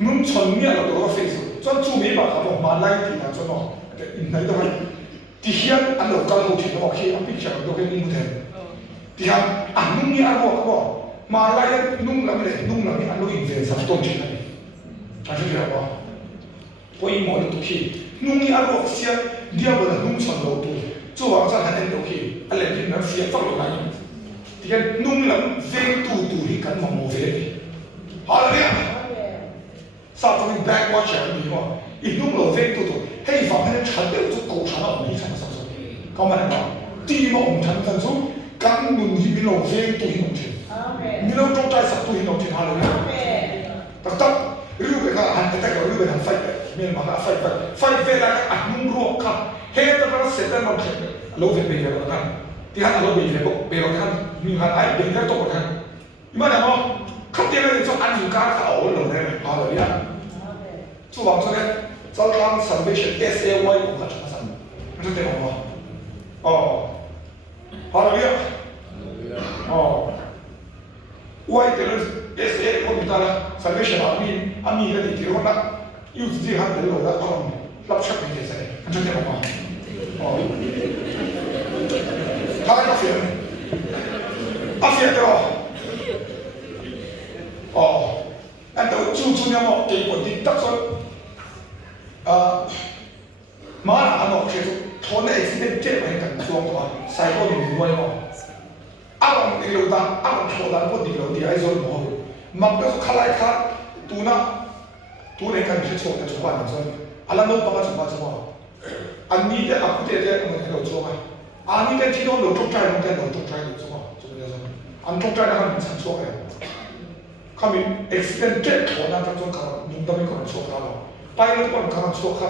não tinha minha doutor, só fez isso. Só tu me bata, bom, mas lá em cima, só não. Não então vai. Tihian, a local não tinha, ok, a picture do que nem tem. Tihian, não me arrou, bom, mas lá não me a não inventa, só tinha. A gente já bom. Põe em modo do que, não me arrou, se diabo não tinha doutor. 做网上还能有去，啊，连平常写放落来，ဒီက弄冷非တူတူလေး咁冇非，好了呀，啥子你 back watch 你講，一弄冷非တူတူ，希望喺陳掉咗高產啦，唔係陳手手，講乜嚟講？地望陳陳數，根本係邊路非တူ顯動錢，邊路中債實တူ顯動錢下嚟嘅，特得，呢個係行得嘅，呢個係廢嘅，咩嘛係廢嘅啦，啊弄弱卡。Hei tapi kalau setan mau lo vet bela kan, tiada lo bela kan, minggu ay bela tu kan, gimana mau? Ketika itu anjing kau lo nih, kalau dia, tu maksudnya, Salman Salvation SAY bukan cuma sama, itu tema apa? Kalau dia, Y terus SAY kau bicara Salvation Amin jadi kira nak, use dia kan lo dah orang lapsap ni saya, itu tema apa? Kaya ka film. Afia to. Ando chu nya mo ke ko di tak so. Ma ano ke to ne accident je mai kan so ko sai ko ni mo mo. Abang ni lo ta, abang ko dan ko di lo di ai zo mo. Mak to khalai kha tu ne kan che so ka so ba na so. Ala no pa ka so ba so. อันนี้จะอัพเดทได้เหมือนเรา做啊，อันนี้จะที่เราจบใจมันจะเราจบใจเรา做啊，做不了做。an trong trai na san so ka kami accidented thona ka chon ka nung dami ko so ka lo pilot ko ka so ka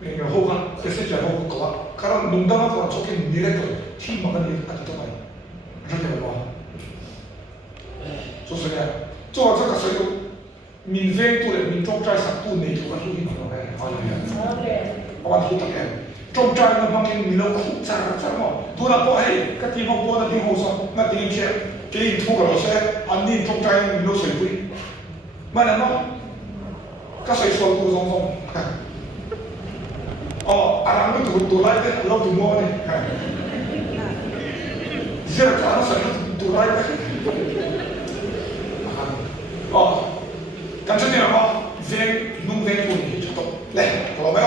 ni ho ka passenger ho ko ka nung dama ko so ke direct team ma ka ni ka to mai rode ba so so ya做这个时候民间做的民众在上度内就个属于那个哎好嘞我听到的中在那方面你都苦咋么多了不哎个地方多的地方说那地些给你吐个老些安尼中在你都水贵嘛那么个水说多松松哦啊那个多来的老多么呢现在看水多来的哦干这点吧先弄点东西就懂来老没有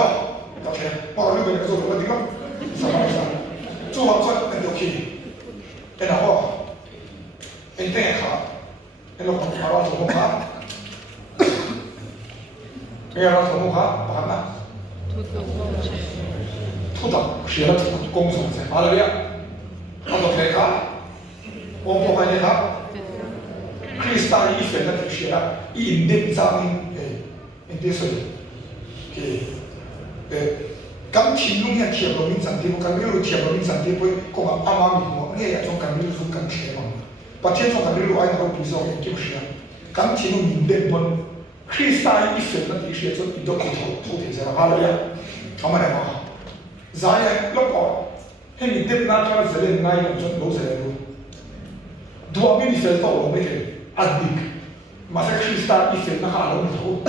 OK， 我那边做个地方，什么意思？做好做很 OK， 然后，等一下，然后把它做好看，然后做好看，把它土豆写了工作噻，好了呀，我做这个，我不管你看，克里斯塔伊选的这些啊，印度上面，印度水，咁天龍一貼落面上啲，咁呢度貼落面上啲，佢講啱啱面喎，呢日仲咁呢度咁貼嘛，白天仲咁呢度喺度比較嘅就是啊，咁天龍面對本，克里斯塔一選嘅啲嘢就變咗土地上啦，係咪啊？咁咪嚟講，再係落個，喺面對那張係咧，那樣就老實嚟講，多面啲嘢到我咪嘅，阿迪，嘛係克里斯塔一選那下龍頭，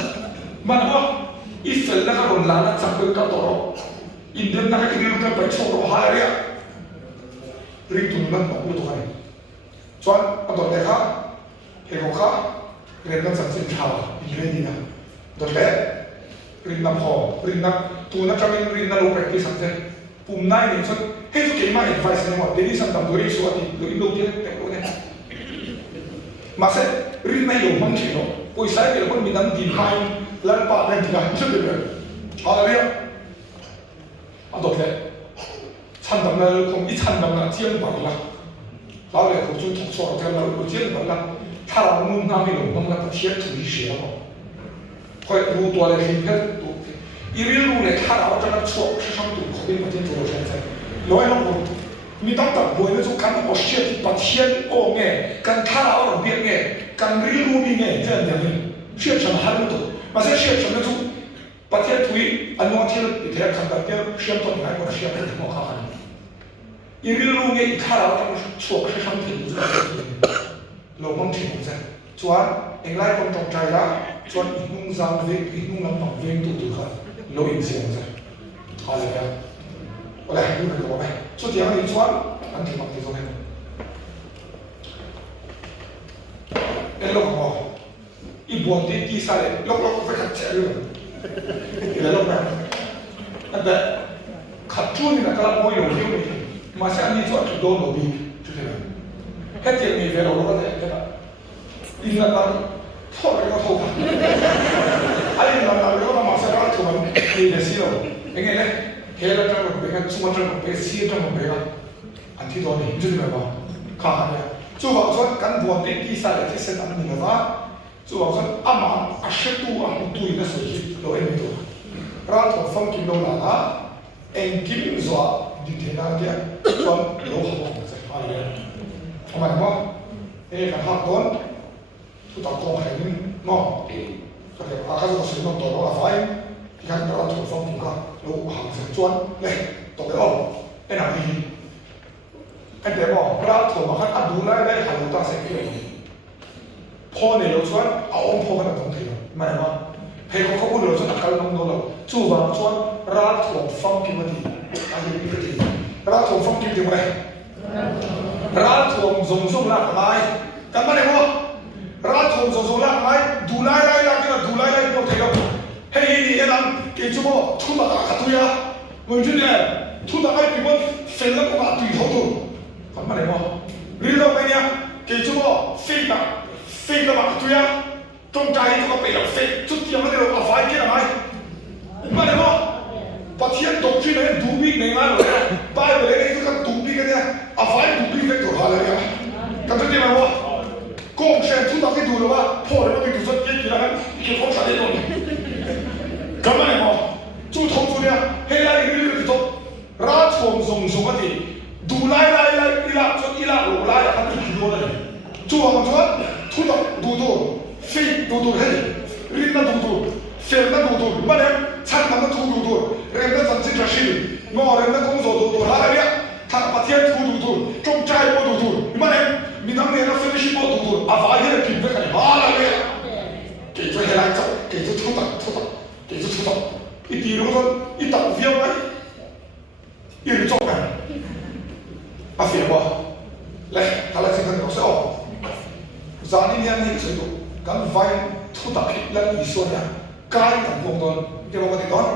嘛我。一生那个人那长辈搞到了，印度那个地方白错了哈了呀，人都能搞不懂的，所以我到那卡，那个卡，人那真是差，一年一年，对不对？人那好，人那多那上面人那老百姓上去，不奈你说，嘿，就给嘛 advice 呢嘛，等你上当多一说的，有一路点点多呢，马上人那有问题了，为啥个人民能顶开？来把那地方这边，好了没有？啊，对不对？参当了，空一参当了，肩膀了，老了口中吐说了，我肩膀了，他老弄那边弄那个贴土一些了，快路多了很偏多，因为路呢，他老这个错是上路口边不见做了现在，老那个，你当当不那种看我写把天哦哎，跟他老那边哎，跟那路边哎这样的，写成很多。Masa siap sama tu, patian tui, anu akhir itu ya kan dia siap tu dengan orang siap tu mau kawan. Ini lu ni kalau orang suak sesuatu itu lo mungkin mungkin. Cuan, enggak pun tercaya lah. Cuan inung zamvik, inung lampang veng tu kan, lo insi mungkin. Ada ya. Oleh itu nak apa? So dia ni cuan, nanti mak tu kan. Elok apa? Ibu nanti kisah le, lok tak kacau lu, ini lok mana? Ada kacau ni nak kalau mau yang ni, masa ni tu aku doa lebih, tu dia. Hati ni vera orang ada, kita ingat kan, thor kita thor. Ayo nak orang masa tu kan, ni desi lo, enggak le, kalau kita berpegang, semua kita berpegang, siapa kita berpegang, anti doa ni, tu dia apa? Kahanya, cuba cuba kan buat kisah le, kisah tak ni apa? 就好像阿妈10度啊，2度那水去老远多，然后风景都来了，基本上就天那点，算老好望在哪里？我问我，个客观，就到光係麼？佢哋阿家個水弄到老快，而家到土方面個老行成磚，嚟讀嘅哦，哪裡？點麼？然後同埋阿杜拉咧係好多食嘅。พ่อเนี่ยเราชวนเอาองค์พ่อกันตรงที่เราไม่มาให้เขาพูดเราชวนนักการเมืองเราจู่ว่าชวนรัฐของฟังพิมพ์ดีอะไรพิมพ์ดีรัฐของฟังพิมพ์ดีอะไรรัฐของสงสมหลากหลายกันมาเนี่ยว่ารัฐของสงสมหลากหลายดูไล่กันดูไล่พวกเที่ยวให้ดีกันนั้นเกี่ยวกับทุนตะขัดตัวยาเหมือนที่เนี่ยทุนตะไอ้ปีบเสร็จแล้วก็มาตุยเขาดูกันมาเนี่ยว่าเรื่องอะไรเนี่ยเกี่ยวกับสิ่งต่าง飞了嘛，对呀，中间这个北了飞，出点那个阿快去了没？嘛的嘛，把天动去那独臂没嘛了，摆回来那个独臂个呢，阿快独臂飞走下来呀， กันจะได้ไหมวะกงเชนทุกตอนที่ดูเลยว่าพ่อเลยต้องไปดูสักเกี่ยวกับเกี่ยวกับชาติตรงนี้กันมาเนี่ยมั้งจู่ทงจู่เนี่ยเฮ้ยไล่เรื่องที่จบราชวงศ์ทรงกันทีดูไล่อีหลักจนอีหลักหลงไล่กันที่ดูเลยจู่มันจู่ทุกตอนดูฟีดูเฮ้ยรินน่ะดูเสียงน่ะดูมาเนี่ยฉันน่ะดูเรื่องนั้นจริงๆชิลงอเรื่องนั้นคงจะดูอะไรเนี่ยถ้าประเทศดูจงใจดูมาเนี่ยมีน้ำเนี่ยนะฟิลิปปินส์ดูอาฟ้าเยอะกินไปกันอะไรเนี่ยเกี่ยวกับอะไรจ๊ะเกี่ยวกับทุกอีทีรู้ว่าอีตัดเฟี้ยวไหมยืนจบกันอาเฟี้ยววะเลยถ้าเราสิ่งที่เราเสียจานนี้เนี่ยนี่สุดกันไฟทุกตัดแล้วอีส่วนเนี่ยกายกับวงตอนเดี๋ยวมันติดตอน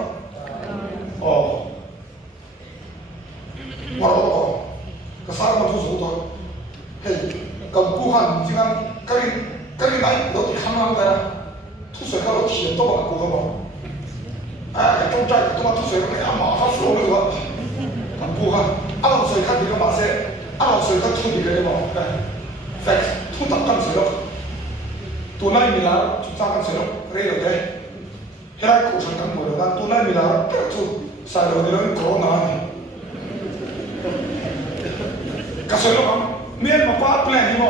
อ๋อว่าเราก็สร้างมาทุกสุดตัวเฮ้ยกับผู้หันจริงๆก็เลยไหนเราที่ข้างล่างแต่ทุกส่วนก็เราเขียนตัวกูก็บอก中在他妈吐水都没阿马他说那个很不哈，阿老水他这个马些，阿老水他吐你个嘛，哎，吐打干水了，多那米拉就炸干水了，这有的，现在口上干过了，那多那米拉就晒到你那口哪里，干水了嘛，面嘛把 plan 你嘛，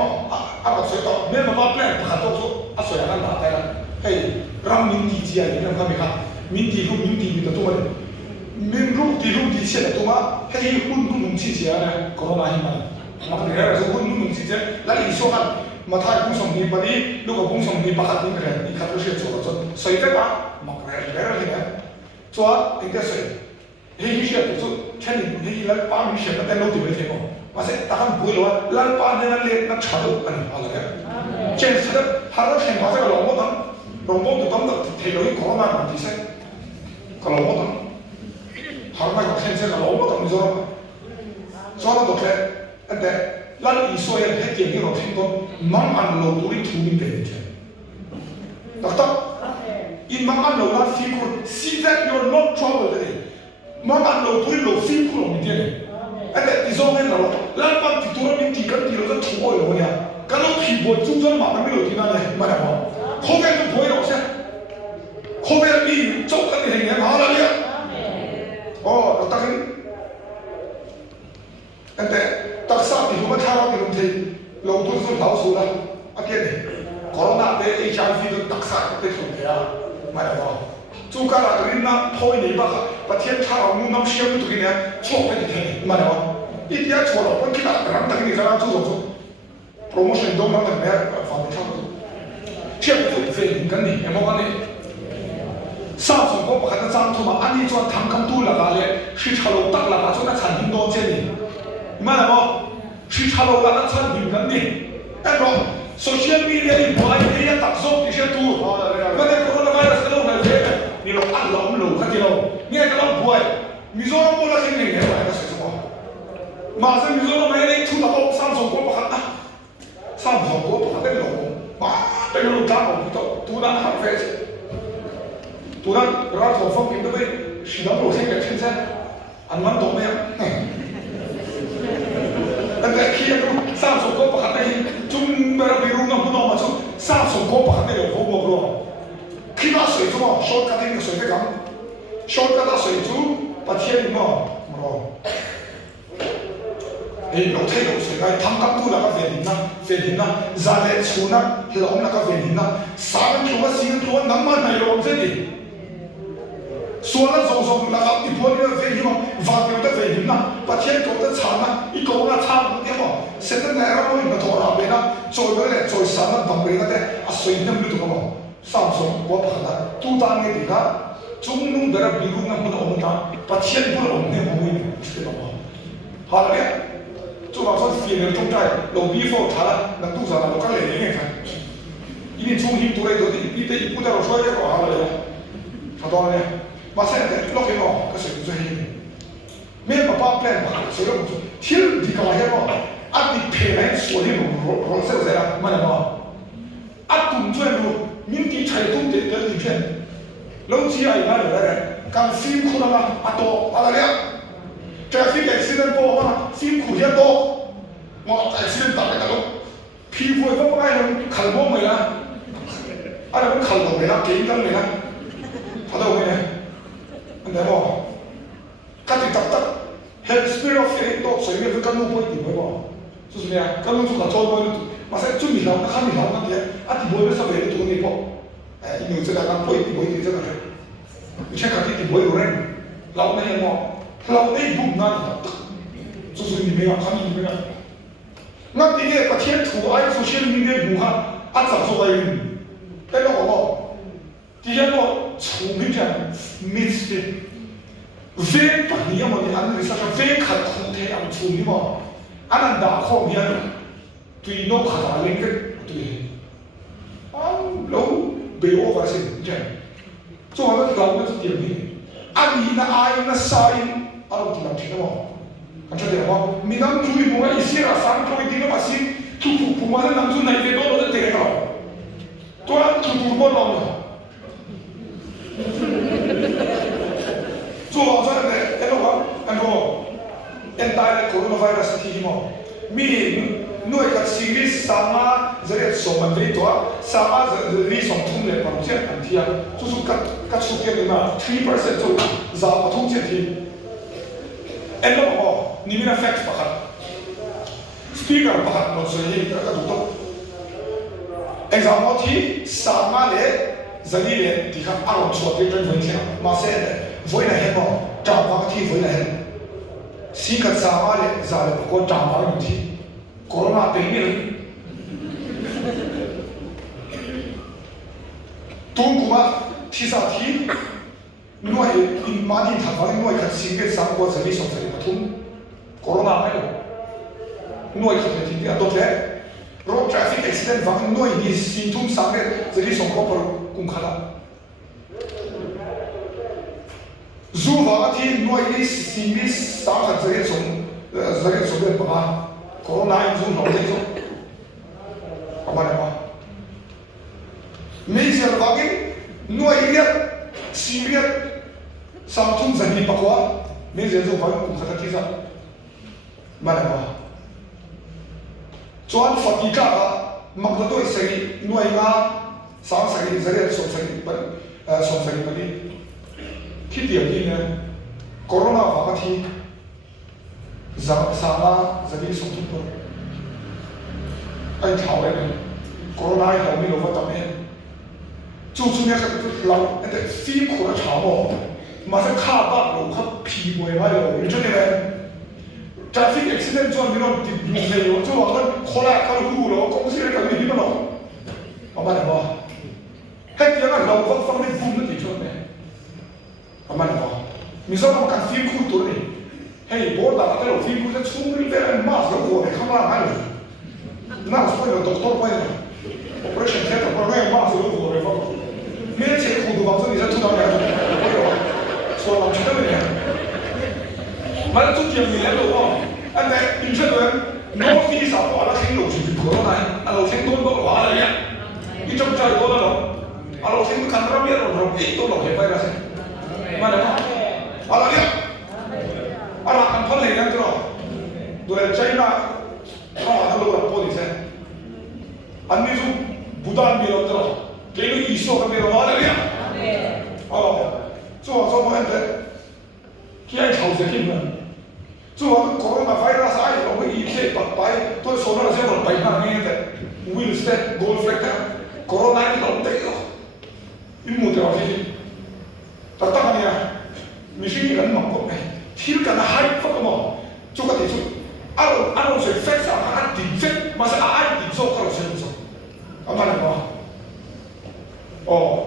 阿老水到面嘛把 plan 不看到说阿水阿哪来了，嘿，让民地基啊，你看看没看？民地民的多嘞，民路地切的多嘛？嘿，混弄弄起起来呢，搞哪去嘛？嘛，你那是混弄弄起起来，那你说看，嘛他工商你把你如果工商你把他那个人，你看都是做了做，谁在嘛？嘛来这个，做你在谁？嘿，你学不做，看你那把你学的在楼底没听过，嘛是大家不会了，那把那练那差都好了的，真是的，他那听话这个老毛等，老毛就等到提到一搞那问题噻。kalau mau kan, harus nak khensi kalau mau kan misalnya, soalnya dokter, ada lalu isu yang hati yang kita tengok, mangan lo tuli tuli beda. Dokter, in mangan lo lah fikir, see that you're not trouble today. Mangan lo tuli lo fikir lo mungkin. Ada isu yang lo, lalu pas tidur ni tiga kan cuba lo ni. Kalau tidur tujuan makan lo di mana mana apa? Kau kan tu boleh lo sih.后面你走跟你很严好了你哦当然但特色比如我看到的东西老多是老熟了啊给你 corona 的 HIV 的特色的东西啊买了吧就干了对那讨厌你吧把天差我们那些不对呢错给你听买了吧一点错了我给他让他给你让他走 promotion 都让他没放在差不多这不就费你跟你也没关系上从我不看到张图嘛，按理说堂康多了个嘞，是茶楼大了个，就那餐厅多见你，买了不？是茶楼那餐厅跟你，哎不，social media 你不爱你也打手这些多，那那 coronavirus 个东西嘞，你老按老路看见喽，你还个老不爱，你说我那些年来个是什么？马上你说我买那出到上从我不看啊，上从我不看那路，妈，那个路长我不懂，多难看飞去。突然，然后放平的被许多路线给牵线，俺们懂没有？但在去那个上手过不看那些，中那比如那不弄嘛，就上手过不看那个红毛路，去那水中啊，烧干那个水在干，烧干那水中把天里嘛，哦，哎，老太有水来，汤干多那个肥林呐，咱来出那，老那个肥林呐，三个多四个多，能嘛那有这里。说那种那个一波那个飞机嘛，发表的飞机呐，把天狗的铲呐，一狗那铲不掉嘛，现在那个我们头那边呐，做那个做啥那旁边那的，啊水那么多嘛，上手我怕他，都当那地方，中东的那比如那不能我们当，把天不能我们那不会，知道吗？好了嘞，就把说飞的中在老比方查了，那路上那我看累一点看，因为中心都来都得，你得不叫我说这个好了嘞，查到了嘞。马上在落去咯，个水就黑的。没办法，plan 不好，水都不足。天地搞些咯，啊你偏来说的罗是不是啊？嘛的嘛，啊动作路，民地才动的的里片，老几啊那来的，刚辛苦了嘛，啊多，啊来了，这些给谁人多嘛？辛苦些多，我在谁人打的咯？ 피부에 뻔뻔하게 칼보 뭐야? 아니 칼보 뭐야? 게임장 뭐야? 하다 보면 근데 뭐 같이 딱딱 헬스피어 페이도 소위에서 간무 보이지 뭐 수수냐 간무 수가 저 보이는 마사 좀 이상 칸이 나오는데 아티 보이면서 왜 이렇게 돈이 뭐 이거 제가 간 보이지 보이지 제가 책 같이 보이고 그래 라오네 뭐 라오네 북나니 수수님이가 감이님이가 나 이게 같이 두 아이 소셜 미디어 무한 안상소가인 빼놓고 뒤에 뭐 총이잖아 미스티 왜 방이야 뭐니 안는 사람 왜 갖고 태양 총이 뭐 안한 다 거기야 뒤로 가다 랭크 뒤 lâu béo và sinh trẻ cho nó gấu nó tiền đi anh na ai na sai anh thì làm chuyện đó anh cho tiền không mình đang chui một cái gì là sáng chui đi nó mà xin thu phục mà nó nằm xuống này thì nó nó tiền đâu tôi ăn thu phục bao lâu cho cho này em đâu anh đâu em tai là coronavirus thì mà mình nuôi các series sama jadi somandri toa sama jadi somthung le pang chen an thia chu chu các chu ke na 3% chu za pathung che thi en lo mo ni mina facts pakhat speaker pakhat no so hi ka du to example thi sama le jadi le ti kha aron chu te tren voi chen ma se voi na he mo ta pa thi voi na he si ka sama le za le ko ta ma ro thi corona pandemic 동구가 티사티 누아의 많이 다가는 누아의 같이 게 상고 저기 성사리 같은 코로나 말고 누아의 같은 팀이 어떻게 road traffic accident 방 누아의 이 심통 상에 저기 성고 공카다 주와티 누아의 심리 상가 저기 저기 봐 코로나 인중 어디서 아마나 Malaysia bagin nuai liat siriat samtung zani pakwa Malaysia zo bagin kum khata kisa mana ba chuan fatika ka magdato isari nuai nga sang sari zari som sari bani khiti ani ne corona vakati sama zani somtung por ai thawai ne corona ai hawmi lo vatam 就是那个老那个辛苦的茶包，马上卡巴路他皮过来了，你觉得呢？traffic accident 做那种没有，就往那后来他路了，公司那个没那么了，好嘛的吧？还第二个老方面不能提出来，好嘛的吧？你说我们看辛苦多呢，嘿，我打那个辛苦在出门在那马上过来看嘛哪里？那所有都多关系，我不是前天我那马上过来放。 没钱糊涂房子，你才吐槽两句，说了全都没有。完了，中间没来路哦，安在你这个north east 话了，听路去普通来，路听多个话了呀，你怎么在多了咯？路听看到面了，一多路去摆了先，嘛的嘛，了呀，看跑来两个咯，对，China，路了玻璃先，安那种不但没有了。 给你一说，给你话了呀。做么的？现在炒些新闻，做corona virus 哎，我们一切白白，都说那些我白那面的，Will Smith gold factor corona 你懂得哟？你没得话题，但当然呀，你是人嘛，我们听个那嗨发个嘛，做个提出，按说 facts 按定 fact，嘛是按定做，看到谁不做，阿妈的嘛。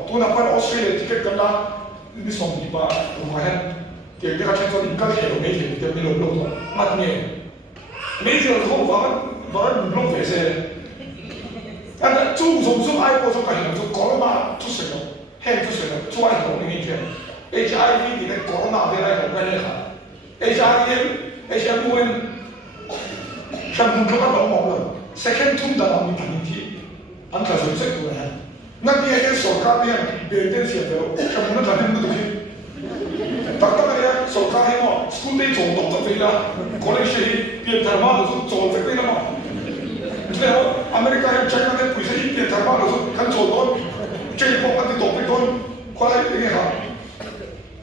ตัวนักบอลออสเตรเลียที่เกิดกันละนี่ส่งดีป่ะถูกไหมฮะเกี่ยวกับการใช้ตัวนี้ก็เกี่ยวกับไม่เกี่ยวกับไม่ลงมาเนี่ยไม่เกี่ยวกับว่าลงเฟสเลยอันนั้นจู่สมสุขไอ้พวกสมัยนั้นจู่โควิดมาทุกสิ่งแห้งทุกสิ่งช่วยเราไม่เกี่ยว HIV นี่เป็นโควิดเป็นอะไรของกันเลยค่ะ HIV มันฉันพูดกับน้องมองเลย second ทุ่มตลอดมีพันธุ์อันนั้นสุดสุดเลยฮะ 那你也手卡边别的写的，什么那咱们都去。当然呀，手卡黑嘛，school day 做动作对啦，过来学别他妈的做这个了嘛。做 그래요. 아메리카에 자기한테 부이세 이게 잡아서 간 저도 저기 뽑한테 높이 돈 과라 이게 하.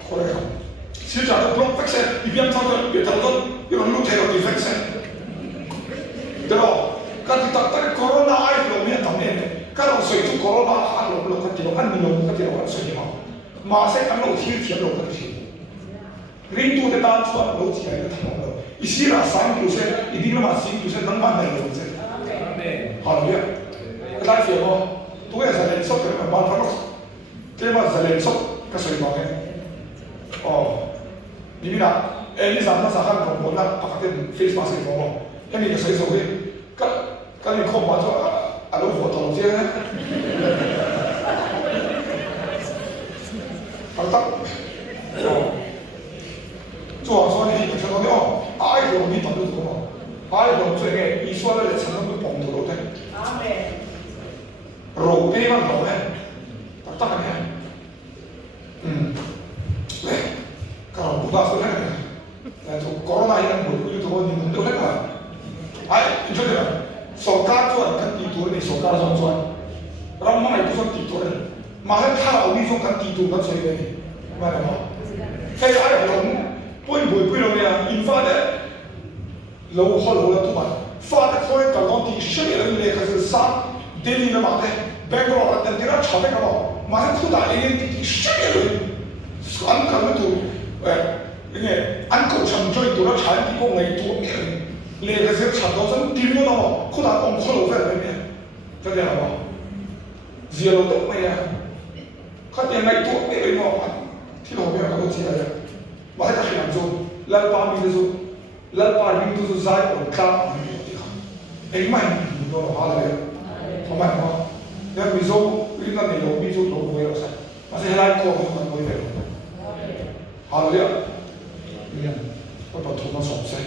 그래요. 실제로 블록 백세 이비안 타던 베타던 이런 루테로 디펙세. 들어. 간ti tak corona ai lo me tamne. Kalau soi tu corona halo lo kan tiro an lo kan tiro an soi ma se kan lo thil thiam lo kan thi. Ring tu de ta chuan lo chi ai ta lo. Isira sang tu se iding ma sing tu se nang ma nai lo se. Amen. Hallelujah. Cái việc đó, tôi là lên sốc cái mà ban phát thế mà giờ lên sốc cái sợi bảo ấy, vì là em đi làm nó sẽ hàng còn muốn là bắt cái face mask cái đó, em đi cái sợi rồi cái này không bao giờ à đâu phổ thông chứ đấy, hàng tắc,做说你成功的哦，爱有你懂得多嘛，爱有这个你说的成功的帮助了的。Amen. Rồi cái bắt đầu này, tất cả này, này, kalau buka sudah này, là chỗ corona này một cái chỗ gì cũng đâu hết cả, ai, cho nên là, số ca chuẩn kan tidur này, số ca chuẩn chuẩn, orang mana itu kan tidur này, mà kalau đi xuống kan tidur kan soi này, mà là gì, cái ai cũng, bui rồi này, in phát đấy, lâu khó lâu là tụi bạn, phát cái khối cả con thì sấy lên này cái sự sát Delhi में बात है बैंगलोर का तेरा छापे का मारे खुद आएंगे कि शक्य है अन करने तो ये अन को समझो तो ना छाप की को नहीं तो ले कैसे छापो सन दिल्ली में ना खुद आप उनको लोग कर रहे हैं क्या क्या ना zero तो में है खाते नहीं तो मेरे मेंที่เราไม่เอาตัวที่อะไรมาให้ตัดสินใจแล้วปามีดูแล้วปามีดูใจอ่อนกล้าเอ็งไม่ดูเราหาเลยทำไมวะเนี่ยมิโซวิ่งกันเนี่ยมิโซตัวมวยเราใช่มาเสียหายก็มันมวยเลยฮาเลลูยาเนี่ยก็ต้องทุกข์มาสองเส้น